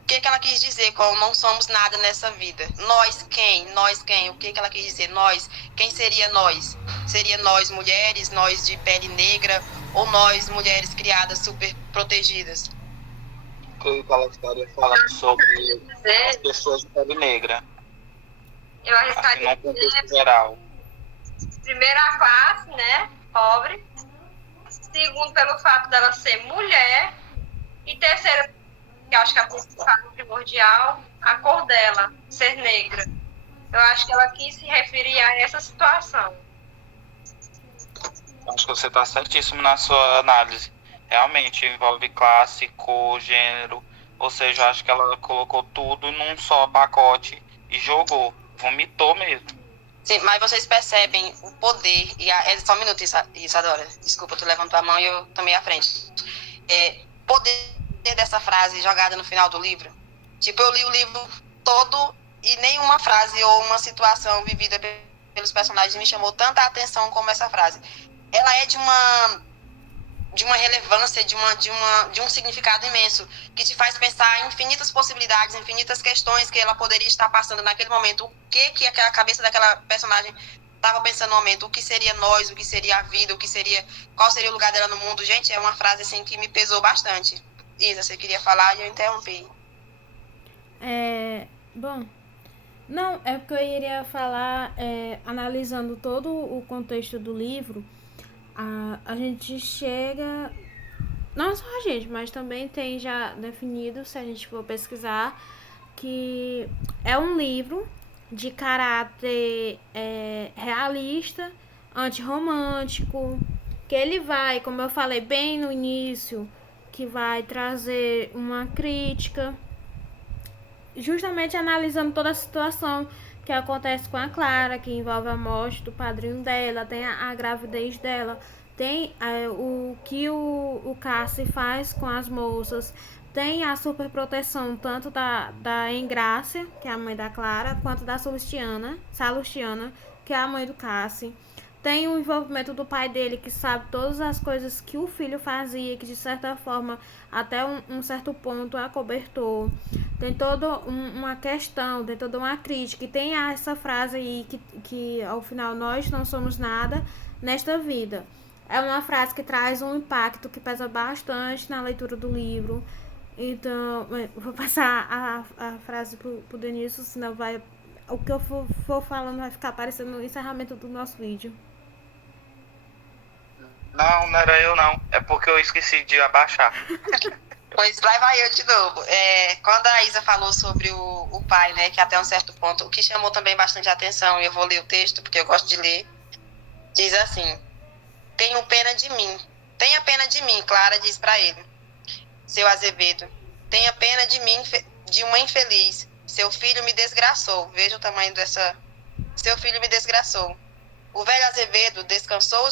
o que ela quis dizer com não somos nada nessa vida. Nós quem? Nós quem? O que ela quis dizer? Nós. Quem seria nós? Seria nós mulheres, nós de pele negra, ou nós mulheres criadas super protegidas? Que ela estaria falando sobre as pessoas de pele negra. Eu Assim, arriscaria num contexto geral. primeira classe, né? Pobre. Segundo, pelo fato dela ser mulher. E terceiro, que eu acho que a principal, primordial, a cor dela, ser negra. Eu acho que ela quis se referir a essa situação. Acho que você está certíssimo na sua análise. Realmente envolve classe, cor, gênero. Ou seja, acho que ela colocou tudo num só pacote e jogou. Vomitou mesmo. Sim, mas vocês percebem o poder, só um minuto, Isadora, desculpa, tu levantou a mão e eu tomei a frente. Poder dessa frase jogada no final do livro. Tipo, eu li o livro todo e nenhuma frase ou uma situação vivida pelos personagens me chamou tanta atenção como essa frase. Ela é de uma relevância, de um significado imenso, que te faz pensar em infinitas possibilidades, infinitas questões que ela poderia estar passando naquele momento. O que a cabeça daquela personagem estava pensando no momento? O que seria nós? O que seria a vida? Qual seria o lugar dela no mundo? Gente, é uma frase assim que me pesou bastante. Isa, você queria falar e eu interrompi. Bom, não, é porque eu iria falar, analisando todo o contexto do livro, a gente chega, não só a gente, mas também tem já definido, se a gente for pesquisar, que é um livro de caráter realista, antirromântico, que ele vai, como eu falei bem no início, que vai trazer uma crítica, justamente analisando toda a situação que acontece com a Clara, que envolve a morte do padrinho dela, tem a gravidez dela, tem o que o Cassie faz com as moças, tem a superproteção tanto da Engrácia, que é a mãe da Clara, quanto da Salustiana, que é a mãe do Cassie. Tem o envolvimento do pai dele, que sabe todas as coisas que o filho fazia, que de certa forma, até um certo ponto, acobertou. Tem toda uma questão, tem toda uma crítica. E tem essa frase aí que ao final, nós não somos nada nesta vida. É uma frase que traz um impacto que pesa bastante na leitura do livro. Então, vou passar a frase pro Denilson, senão o que eu for falando vai ficar aparecendo no encerramento do nosso vídeo. Não era eu não. É porque eu esqueci de abaixar. Pois lá vai eu de novo. Quando a Isa falou sobre o pai, né, que até um certo ponto, o que chamou também bastante atenção, e eu vou ler o texto porque eu gosto de ler, diz assim: tenho pena de mim. Tenha pena de mim, Clara diz para ele. Seu Azevedo, tenha pena de mim, de uma infeliz. Seu filho me desgraçou. Veja o tamanho dessa... Seu filho me desgraçou. O velho Azevedo descansou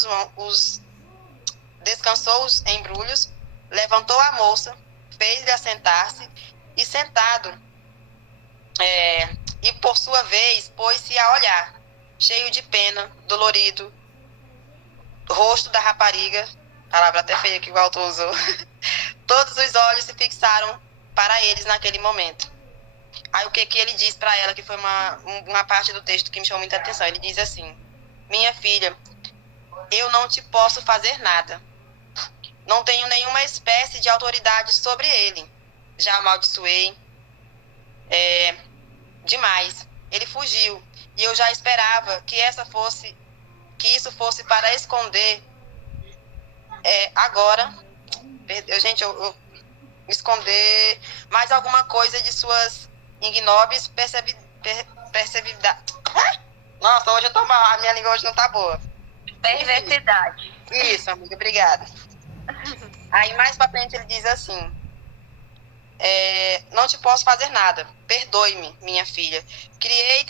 os embrulhos, levantou a moça, fez-lhe assentar-se e sentado, e por sua vez pôs-se a olhar, cheio de pena, dolorido, rosto da rapariga, palavra até feia que o autor usou, todos os olhos se fixaram para eles naquele momento. Aí o que ele diz para ela, que foi uma parte do texto que me chamou muita atenção, ele diz assim: minha filha, eu não te posso fazer nada. Não tenho nenhuma espécie de autoridade sobre ele. Já amaldiçoei. Demais. Ele fugiu. E eu já esperava que isso fosse para esconder. Agora, eu esconder mais alguma coisa de suas ignóbeis percebividade. Nossa, hoje eu tô mal. A minha língua hoje não tá boa. Perversidade. Isso, amiga, obrigada. Aí mais pra frente ele diz assim: não te posso fazer nada, perdoe-me, minha filha, crie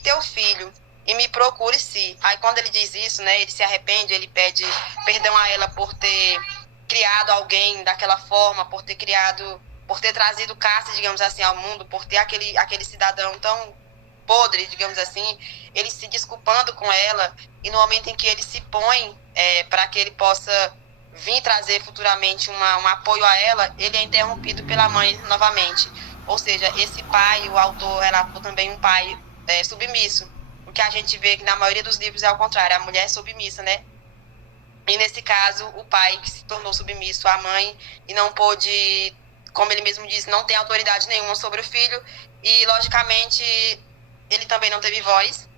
teu filho e me procure se. Aí quando ele diz isso, né, ele se arrepende, ele pede perdão a ela por ter criado alguém daquela forma, por ter trazido Cássia, digamos assim, ao mundo, por ter aquele cidadão tão podre, digamos assim, ele se desculpando com ela, e no momento em que ele se põe para que ele possa vir trazer futuramente um apoio a ela, ele é interrompido pela mãe novamente. Ou seja, esse pai, o autor relatou também um pai submisso, o que a gente vê que na maioria dos livros é ao contrário, a mulher é submissa, né? E nesse caso, o pai que se tornou submisso à mãe e não pôde, como ele mesmo disse, não tem autoridade nenhuma sobre o filho, e logicamente ele também não teve voz,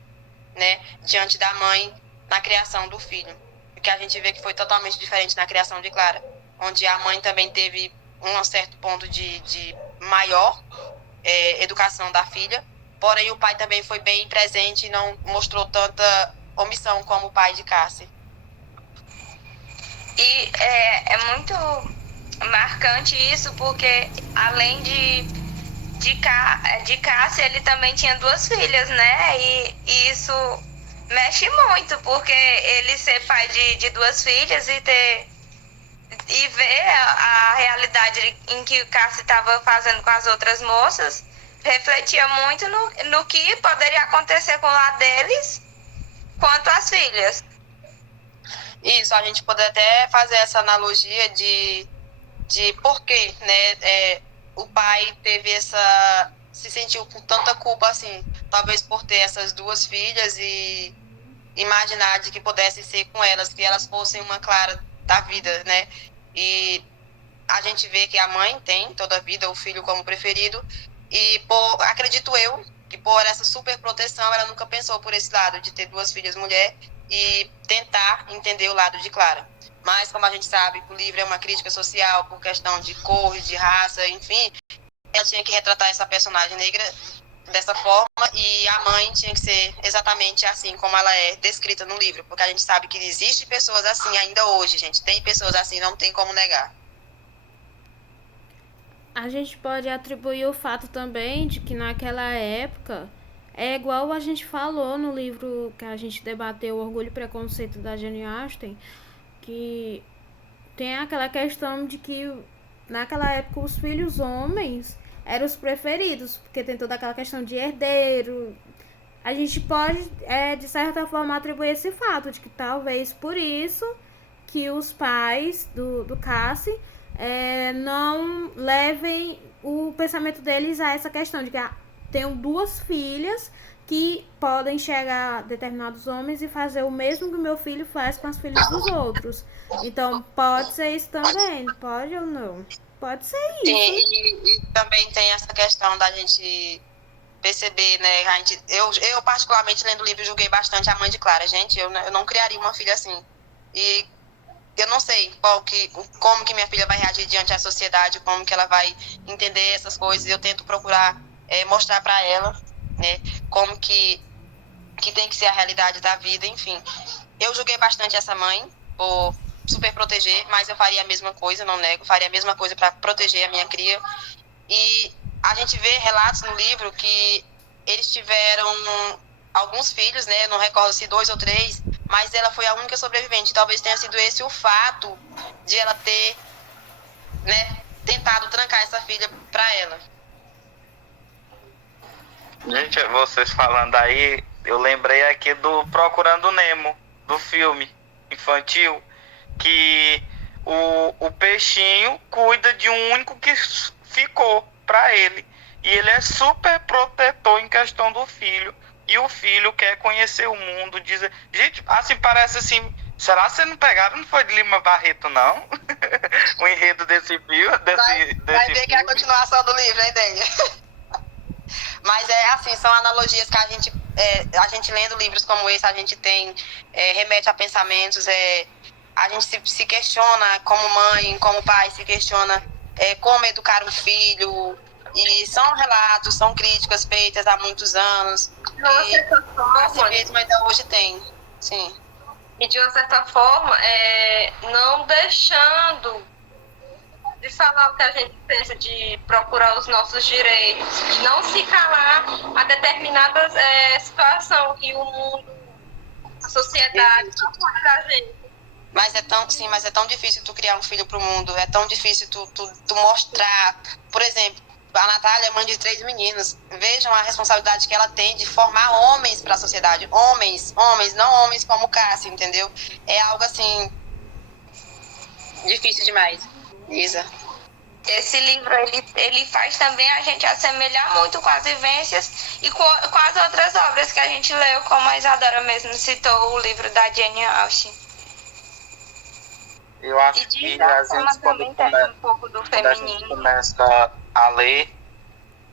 né, diante da mãe na criação do filho. O que a gente vê que foi totalmente diferente na criação de Clara, onde a mãe também teve um certo ponto de maior educação da filha, porém o pai também foi bem presente e não mostrou tanta omissão como o pai de Cassie. E é muito marcante isso, porque além de Cássia, ele também tinha 2 filhas, né? E isso mexe muito, porque ele ser pai de 2 filhas e ver a realidade em que o Cássia estava fazendo com as outras moças, refletia muito no que poderia acontecer com o lado deles quanto às filhas. Isso, a gente pode até fazer essa analogia de por que, né, o pai se sentiu com tanta culpa assim, talvez por ter essas 2 filhas e imaginar de que pudesse ser com elas, que elas fossem uma Clara da vida, né? E a gente vê que a mãe tem toda a vida o filho como preferido, e acredito eu que por essa super proteção ela nunca pensou por esse lado de ter 2 filhas mulher e tentar entender o lado de Clara. Mas como a gente sabe, o livro é uma crítica social por questão de cor, de raça, enfim, ela tinha que retratar essa personagem negra dessa forma, e a mãe tinha que ser exatamente assim como ela é descrita no livro, porque a gente sabe que existe pessoas assim ainda hoje, gente. Tem pessoas assim, não tem como negar. A gente pode atribuir o fato também de que naquela época É igual a gente falou no livro que a gente debateu, Orgulho e Preconceito, da Jane Austen, que tem aquela questão de que naquela época os filhos homens eram os preferidos, porque tem toda aquela questão de herdeiro. A gente pode, de certa forma, atribuir esse fato de que talvez por isso que os pais do Cassie não levem o pensamento deles a essa questão de que tenho duas filhas que podem chegar a determinados homens e fazer o mesmo que o meu filho faz com as filhas dos outros. Então, pode ser isso também, pode ou não? Pode ser isso. Sim, e também tem essa questão da gente perceber, né? Eu particularmente, lendo o livro, julguei bastante a mãe de Clara. Gente, eu não criaria uma filha assim. E eu não sei como que minha filha vai reagir diante da sociedade, como que ela vai entender essas coisas. Eu tento procurar mostrar para ela, né, como que tem que ser a realidade da vida, enfim. Eu julguei bastante essa mãe por super proteger, mas eu faria a mesma coisa, não nego, faria a mesma coisa para proteger a minha cria. E a gente vê relatos no livro que eles tiveram alguns filhos, né, não recordo se 2 ou 3, mas ela foi a única sobrevivente. Talvez tenha sido esse o fato de ela ter, né, tentado trancar essa filha para ela. Gente, vocês falando aí, eu lembrei aqui do Procurando Nemo, do filme infantil, que o peixinho cuida de um único que ficou para ele. E ele é super protetor em questão do filho. E o filho quer conhecer o mundo. Gente, assim, parece assim... Será que vocês não pegaram? Não foi de Lima Barreto, não? O enredo desse filme. Vai ver que é a continuação do livro, hein, Dênia? Mas assim, são analogias que a gente lendo livros como esse, a gente tem, remete a pensamentos, a gente se questiona como mãe, como pai, se questiona como educar um filho. E são relatos, são críticas feitas há muitos anos. De uma certa forma, assim mesmo ainda hoje tem. Sim. E de uma certa forma, não deixando de falar o que a gente pensa, de procurar os nossos direitos, de não se calar a determinadas situações que o mundo, a sociedade propõe pra gente. Mas é tão difícil tu criar um filho pro mundo, é tão difícil tu mostrar. Por exemplo, a Natália é mãe de 3 meninos. Vejam a responsabilidade que ela tem de formar homens para a sociedade. Homens, não homens como Cássio, entendeu? É algo assim difícil demais. Isa. Esse livro, ele faz também a gente assemelhar muito com as vivências e com as outras obras que a gente leu, como a Isadora mesmo citou, o livro da Jane Austen. Eu acho E de que certa a forma gente, também tem um pouco do quando a gente feminino. começa a ler,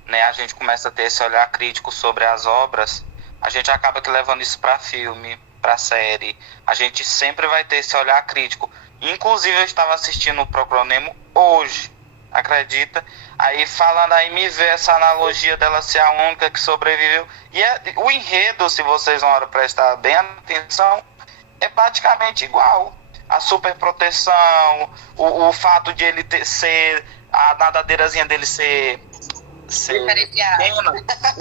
né, a gente começa a ter esse olhar crítico sobre as obras, a gente acaba que levando isso para filme, para série. A gente sempre vai ter esse olhar crítico. Inclusive, eu estava assistindo o Procurando Nemo hoje, acredita? Aí falando aí, me vê essa analogia dela ser a única que sobreviveu. E o enredo, se vocês vão prestar bem atenção, é praticamente igual. A superproteção, o fato de ele ser, a nadadeirazinha dele ser pequena,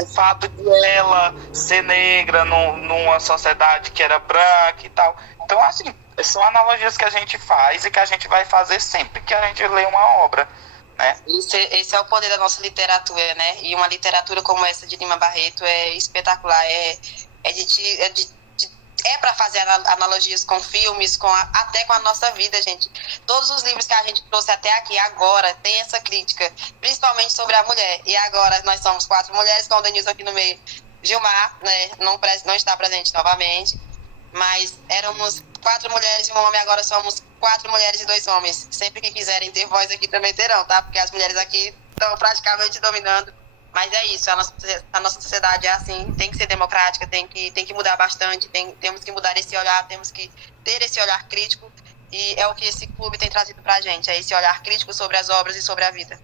o fato de ela ser negra numa sociedade que era branca e tal. Então, assim, são analogias que a gente faz e que a gente vai fazer sempre que a gente lê uma obra, né? Esse é o poder da nossa literatura, né? E uma literatura como essa de Lima Barreto é espetacular. É para fazer analogias com filmes, até com a nossa vida, gente. Todos os livros que a gente trouxe até aqui agora tem essa crítica, principalmente sobre a mulher. E agora nós somos 4 mulheres, com o Denilson aqui no meio. Gilmar, né, não está presente novamente, mas éramos 4 mulheres e um homem, agora somos 4 mulheres e 2 homens. Sempre que quiserem ter voz aqui também terão, tá? Porque as mulheres aqui estão praticamente dominando. Mas é isso, a nossa sociedade é assim, tem que ser democrática, tem que mudar bastante, temos que mudar esse olhar, temos que ter esse olhar crítico, e é o que esse clube tem trazido pra gente, é esse olhar crítico sobre as obras e sobre a vida.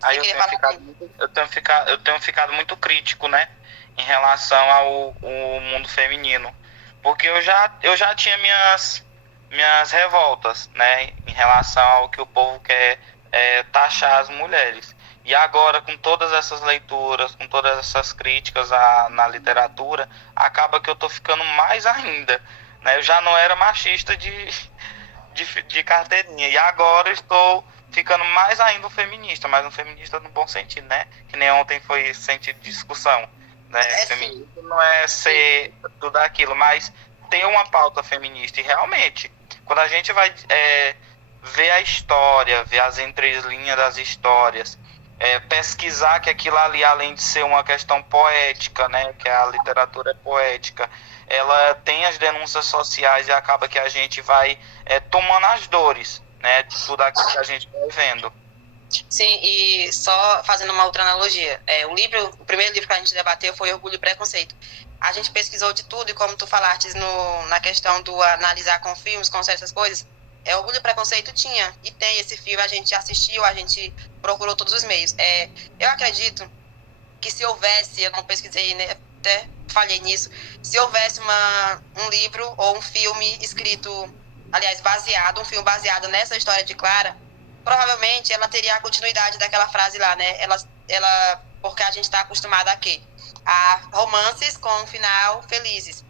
Aí eu tenho ficado muito crítico, né, em relação ao mundo feminino, porque eu já tinha minhas revoltas, né, em relação ao que o povo quer taxar as mulheres. E agora, com todas essas leituras, com todas essas críticas na literatura, acaba que eu tô ficando mais ainda, né? Eu já não era machista de carteirinha, e agora eu estou ficando mais ainda um feminista, mas um feminista no bom sentido, né? Que nem ontem foi sentido de discussão, né? Feminismo não é ser tudo aquilo, mas ter uma pauta feminista. E realmente, quando a gente vai ver a história, ver as entrelinhas das histórias, pesquisar que aquilo ali, além de ser uma questão poética, né? Que a literatura é poética, ela tem as denúncias sociais e acaba que a gente vai tomando as dores, né? De tudo aquilo que a gente vai vendo. Sim, e só fazendo uma outra analogia, o primeiro livro que a gente debateu foi Orgulho e Preconceito. A gente pesquisou de tudo, e como tu falaste na questão do analisar com filmes, com certas coisas, Orgulho e Preconceito tinha, e tem esse filme, a gente assistiu, a gente procurou todos os meios. Eu acredito que se houvesse, eu não pesquisei, né, até falhei nisso, se houvesse um livro ou um filme escrito, aliás, um filme baseado nessa história de Clara, provavelmente ela teria a continuidade daquela frase lá, né? Porque a gente está acostumado a quê? A romances com um final felizes.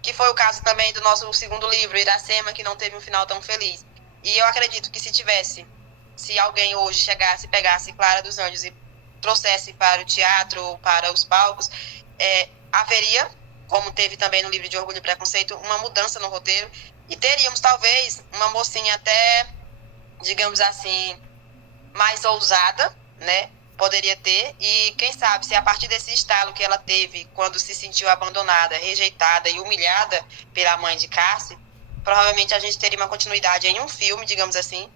Que foi o caso também do nosso segundo livro, Iracema, que não teve um final tão feliz. E eu acredito que se alguém hoje chegasse, pegasse Clara dos Anjos e trouxesse para o teatro, para os palcos, haveria, como teve também no livro de Orgulho e Preconceito, uma mudança no roteiro, e teríamos talvez uma mocinha até, digamos assim, mais ousada, né? Poderia ter, e quem sabe se a partir desse estalo que ela teve quando se sentiu abandonada, rejeitada e humilhada pela mãe de Cassie, provavelmente a gente teria uma continuidade em um filme, digamos assim,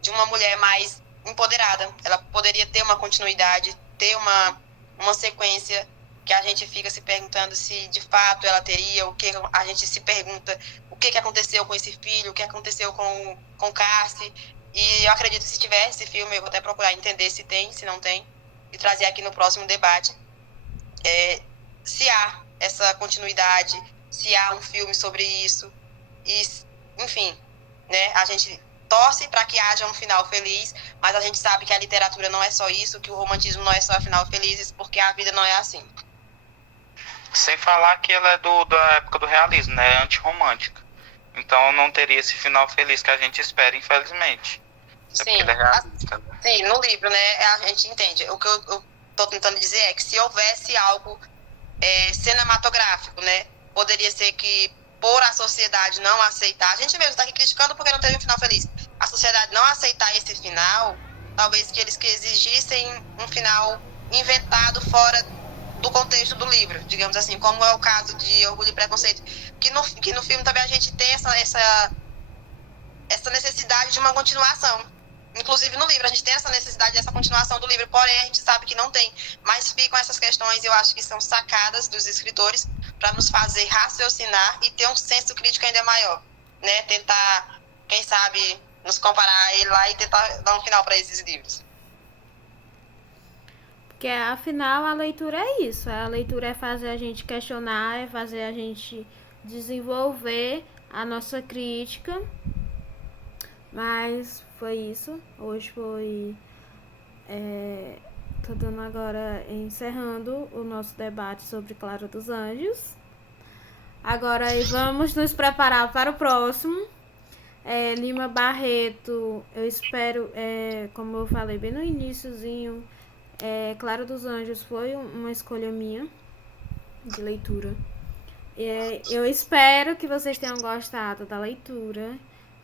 de uma mulher mais empoderada. Ela poderia ter uma continuidade, ter uma sequência que a gente fica se perguntando se de fato ela teria, o que a gente se pergunta, o que aconteceu com esse filho, o que aconteceu com Cassie. E eu acredito que se tiver esse filme, eu vou até procurar entender se tem, se não tem, e trazer aqui no próximo debate. Se há essa continuidade, se há um filme sobre isso, e, enfim, né, a gente torce para que haja um final feliz, mas a gente sabe que a literatura não é só isso, que o romantismo não é só final felizes, porque a vida não é assim. Sem falar que ela é da época do realismo, né? Antirromântica. Então não teria esse final feliz que a gente espera, infelizmente. Sim, É realista, né? Sim, no livro, né, a gente entende. O que eu tô tentando dizer é que se houvesse algo cinematográfico, né, poderia ser que por a sociedade não aceitar, a gente mesmo está aqui criticando porque não teve um final feliz, a sociedade não aceitar esse final, talvez que eles que exigissem um final inventado fora do contexto do livro, digamos assim, como é o caso de Orgulho e Preconceito, que no filme também a gente tem essa necessidade de uma continuação. Inclusive no livro a gente tem essa necessidade dessa continuação do livro, porém a gente sabe que não tem. Mas ficam essas questões, eu acho que são sacadas dos escritores para nos fazer raciocinar e ter um senso crítico ainda maior, né? Tentar, quem sabe, nos comparar a ele lá e tentar dar um final para esses livros. Porque afinal a leitura é isso. A leitura é fazer a gente questionar, é fazer a gente desenvolver a nossa crítica. Mas foi isso. Hoje foi. Tô dando agora, encerrando o nosso debate sobre Clara dos Anjos. Agora vamos nos preparar para o próximo. Lima Barreto, eu espero, como eu falei bem no iniciozinho, Clara dos Anjos foi uma escolha minha de leitura. Eu espero que vocês tenham gostado da leitura.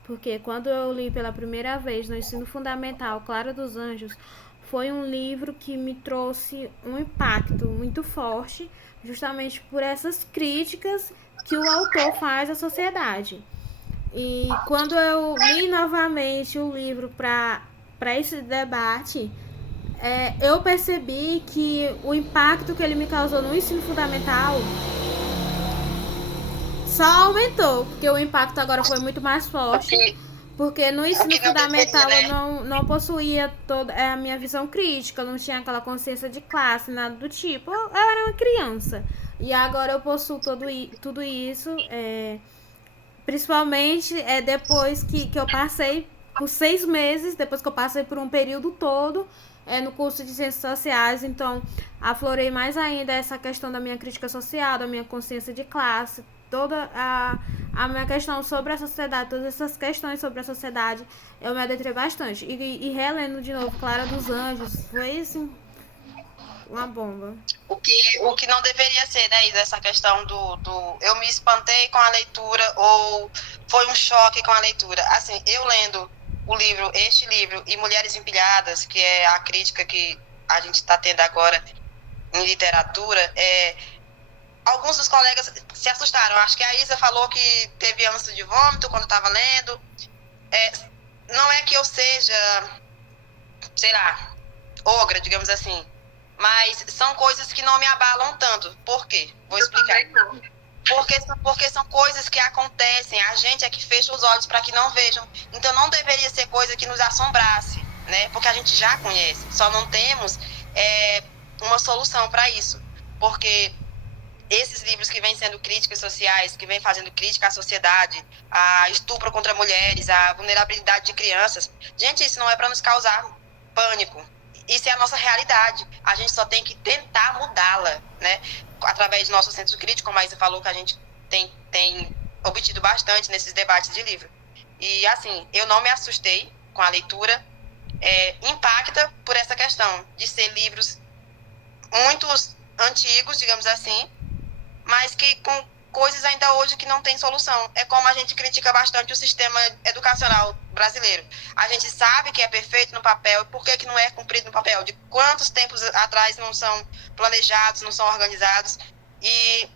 Porque quando eu li pela primeira vez no ensino fundamental Clara dos Anjos, foi um livro que me trouxe um impacto muito forte, justamente por essas críticas que o autor faz à sociedade. E quando eu li novamente o livro para esse debate, eu percebi que o impacto que ele me causou no ensino fundamental só aumentou, porque o impacto agora foi muito mais forte. Porque no ensino fundamental eu não possuía toda a minha visão crítica, eu não tinha aquela consciência de classe, nada do tipo. Eu era uma criança. E agora eu possuo tudo isso, principalmente depois que eu passei por 6 meses, depois que eu passei por um período todo no curso de Ciências Sociais, então aflorei mais ainda essa questão da minha crítica social, da minha consciência de classe, toda a minha questão sobre a sociedade, todas essas questões sobre a sociedade, eu me adentrei bastante. E relendo de novo Clara dos Anjos, foi assim, uma bomba. O que não deveria ser, né, Isa, essa questão eu me espantei com a leitura ou foi um choque com a leitura. Assim, eu lendo este livro e Mulheres Empilhadas, que é a crítica que a gente está tendo agora em literatura, alguns dos colegas se assustaram. Acho que a Isa falou que teve ânsia de vômito quando estava lendo. Não é que eu seja, sei lá, ogra, digamos assim, mas são coisas que não me abalam tanto. Por quê? Vou explicar. Porque são coisas que acontecem, a gente é que fecha os olhos para que não vejam. Então não deveria ser coisa que nos assombrasse, né? Porque a gente já conhece, só não temos uma solução para isso. Porque esses livros que vêm sendo críticas sociais, que vêm fazendo crítica à sociedade, a estupro contra mulheres, a vulnerabilidade de crianças, gente, isso não é para nos causar pânico. Isso é a nossa realidade. A gente só tem que tentar mudá-la, né? Através do nosso senso crítico, como a Isa falou, que a gente tem obtido bastante nesses debates de livro. E, assim, eu não me assustei com a leitura. Impacta por essa questão de ser livros muito antigos, digamos assim, mas que com coisas ainda hoje que não tem solução. É como a gente critica bastante o sistema educacional brasileiro. A gente sabe que é perfeito no papel, e por que não é cumprido no papel? De quantos tempos atrás não são planejados, não são organizados, e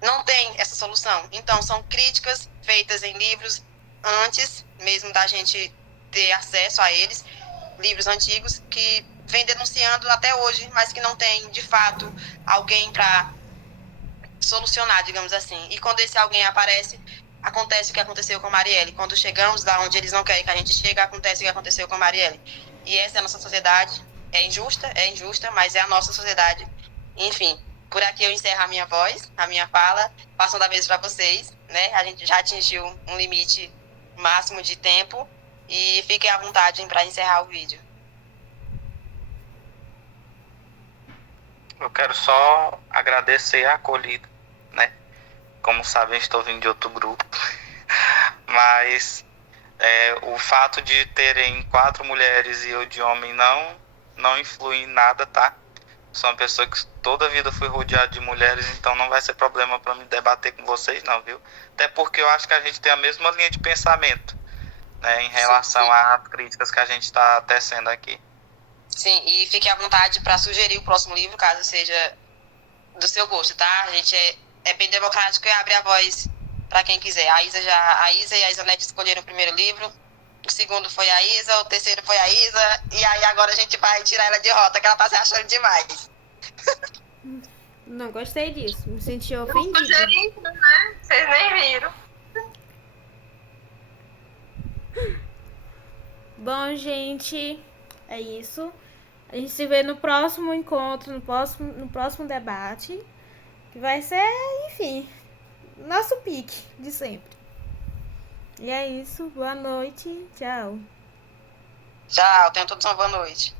não tem essa solução. Então, são críticas feitas em livros antes mesmo da gente ter acesso a eles, livros antigos que vem denunciando até hoje, mas que não tem, de fato, alguém para solucionar, digamos assim. E quando esse alguém aparece, acontece o que aconteceu com a Marielle. Quando chegamos lá onde eles não querem que a gente chegue, acontece o que aconteceu com a Marielle. E essa é a nossa sociedade. É injusta, mas é a nossa sociedade. Enfim, por aqui eu encerro a minha voz, a minha fala, passando a vez para vocês, né? A gente já atingiu um limite máximo de tempo e fiquem à vontade para encerrar o vídeo. Eu quero só agradecer a acolhida, né? Como sabem, estou vindo de outro grupo. Mas o fato de terem 4 mulheres e eu de homem não influi em nada, tá? Sou uma pessoa que toda a vida fui rodeado de mulheres, então não vai ser problema para me debater com vocês, não, viu? Até porque eu acho que a gente tem a mesma linha de pensamento, né? Em relação às críticas que a gente está tecendo aqui. Sim, e fique à vontade para sugerir o próximo livro, caso seja do seu gosto, tá? A gente é bem democrático e abre a voz para quem quiser. A Isa e a Isanete escolheram o primeiro livro, o segundo foi a Isa, o terceiro foi a Isa, e aí agora a gente vai tirar ela de rota, que ela tá se achando demais. Não gostei disso, me senti ofendida. Sugerindo, né? Vocês nem viram. Bom, gente, é isso. A gente se vê no próximo encontro, no próximo debate, que vai ser, enfim, nosso pique de sempre. E é isso, boa noite, tchau. Tchau, tenham todos uma boa noite.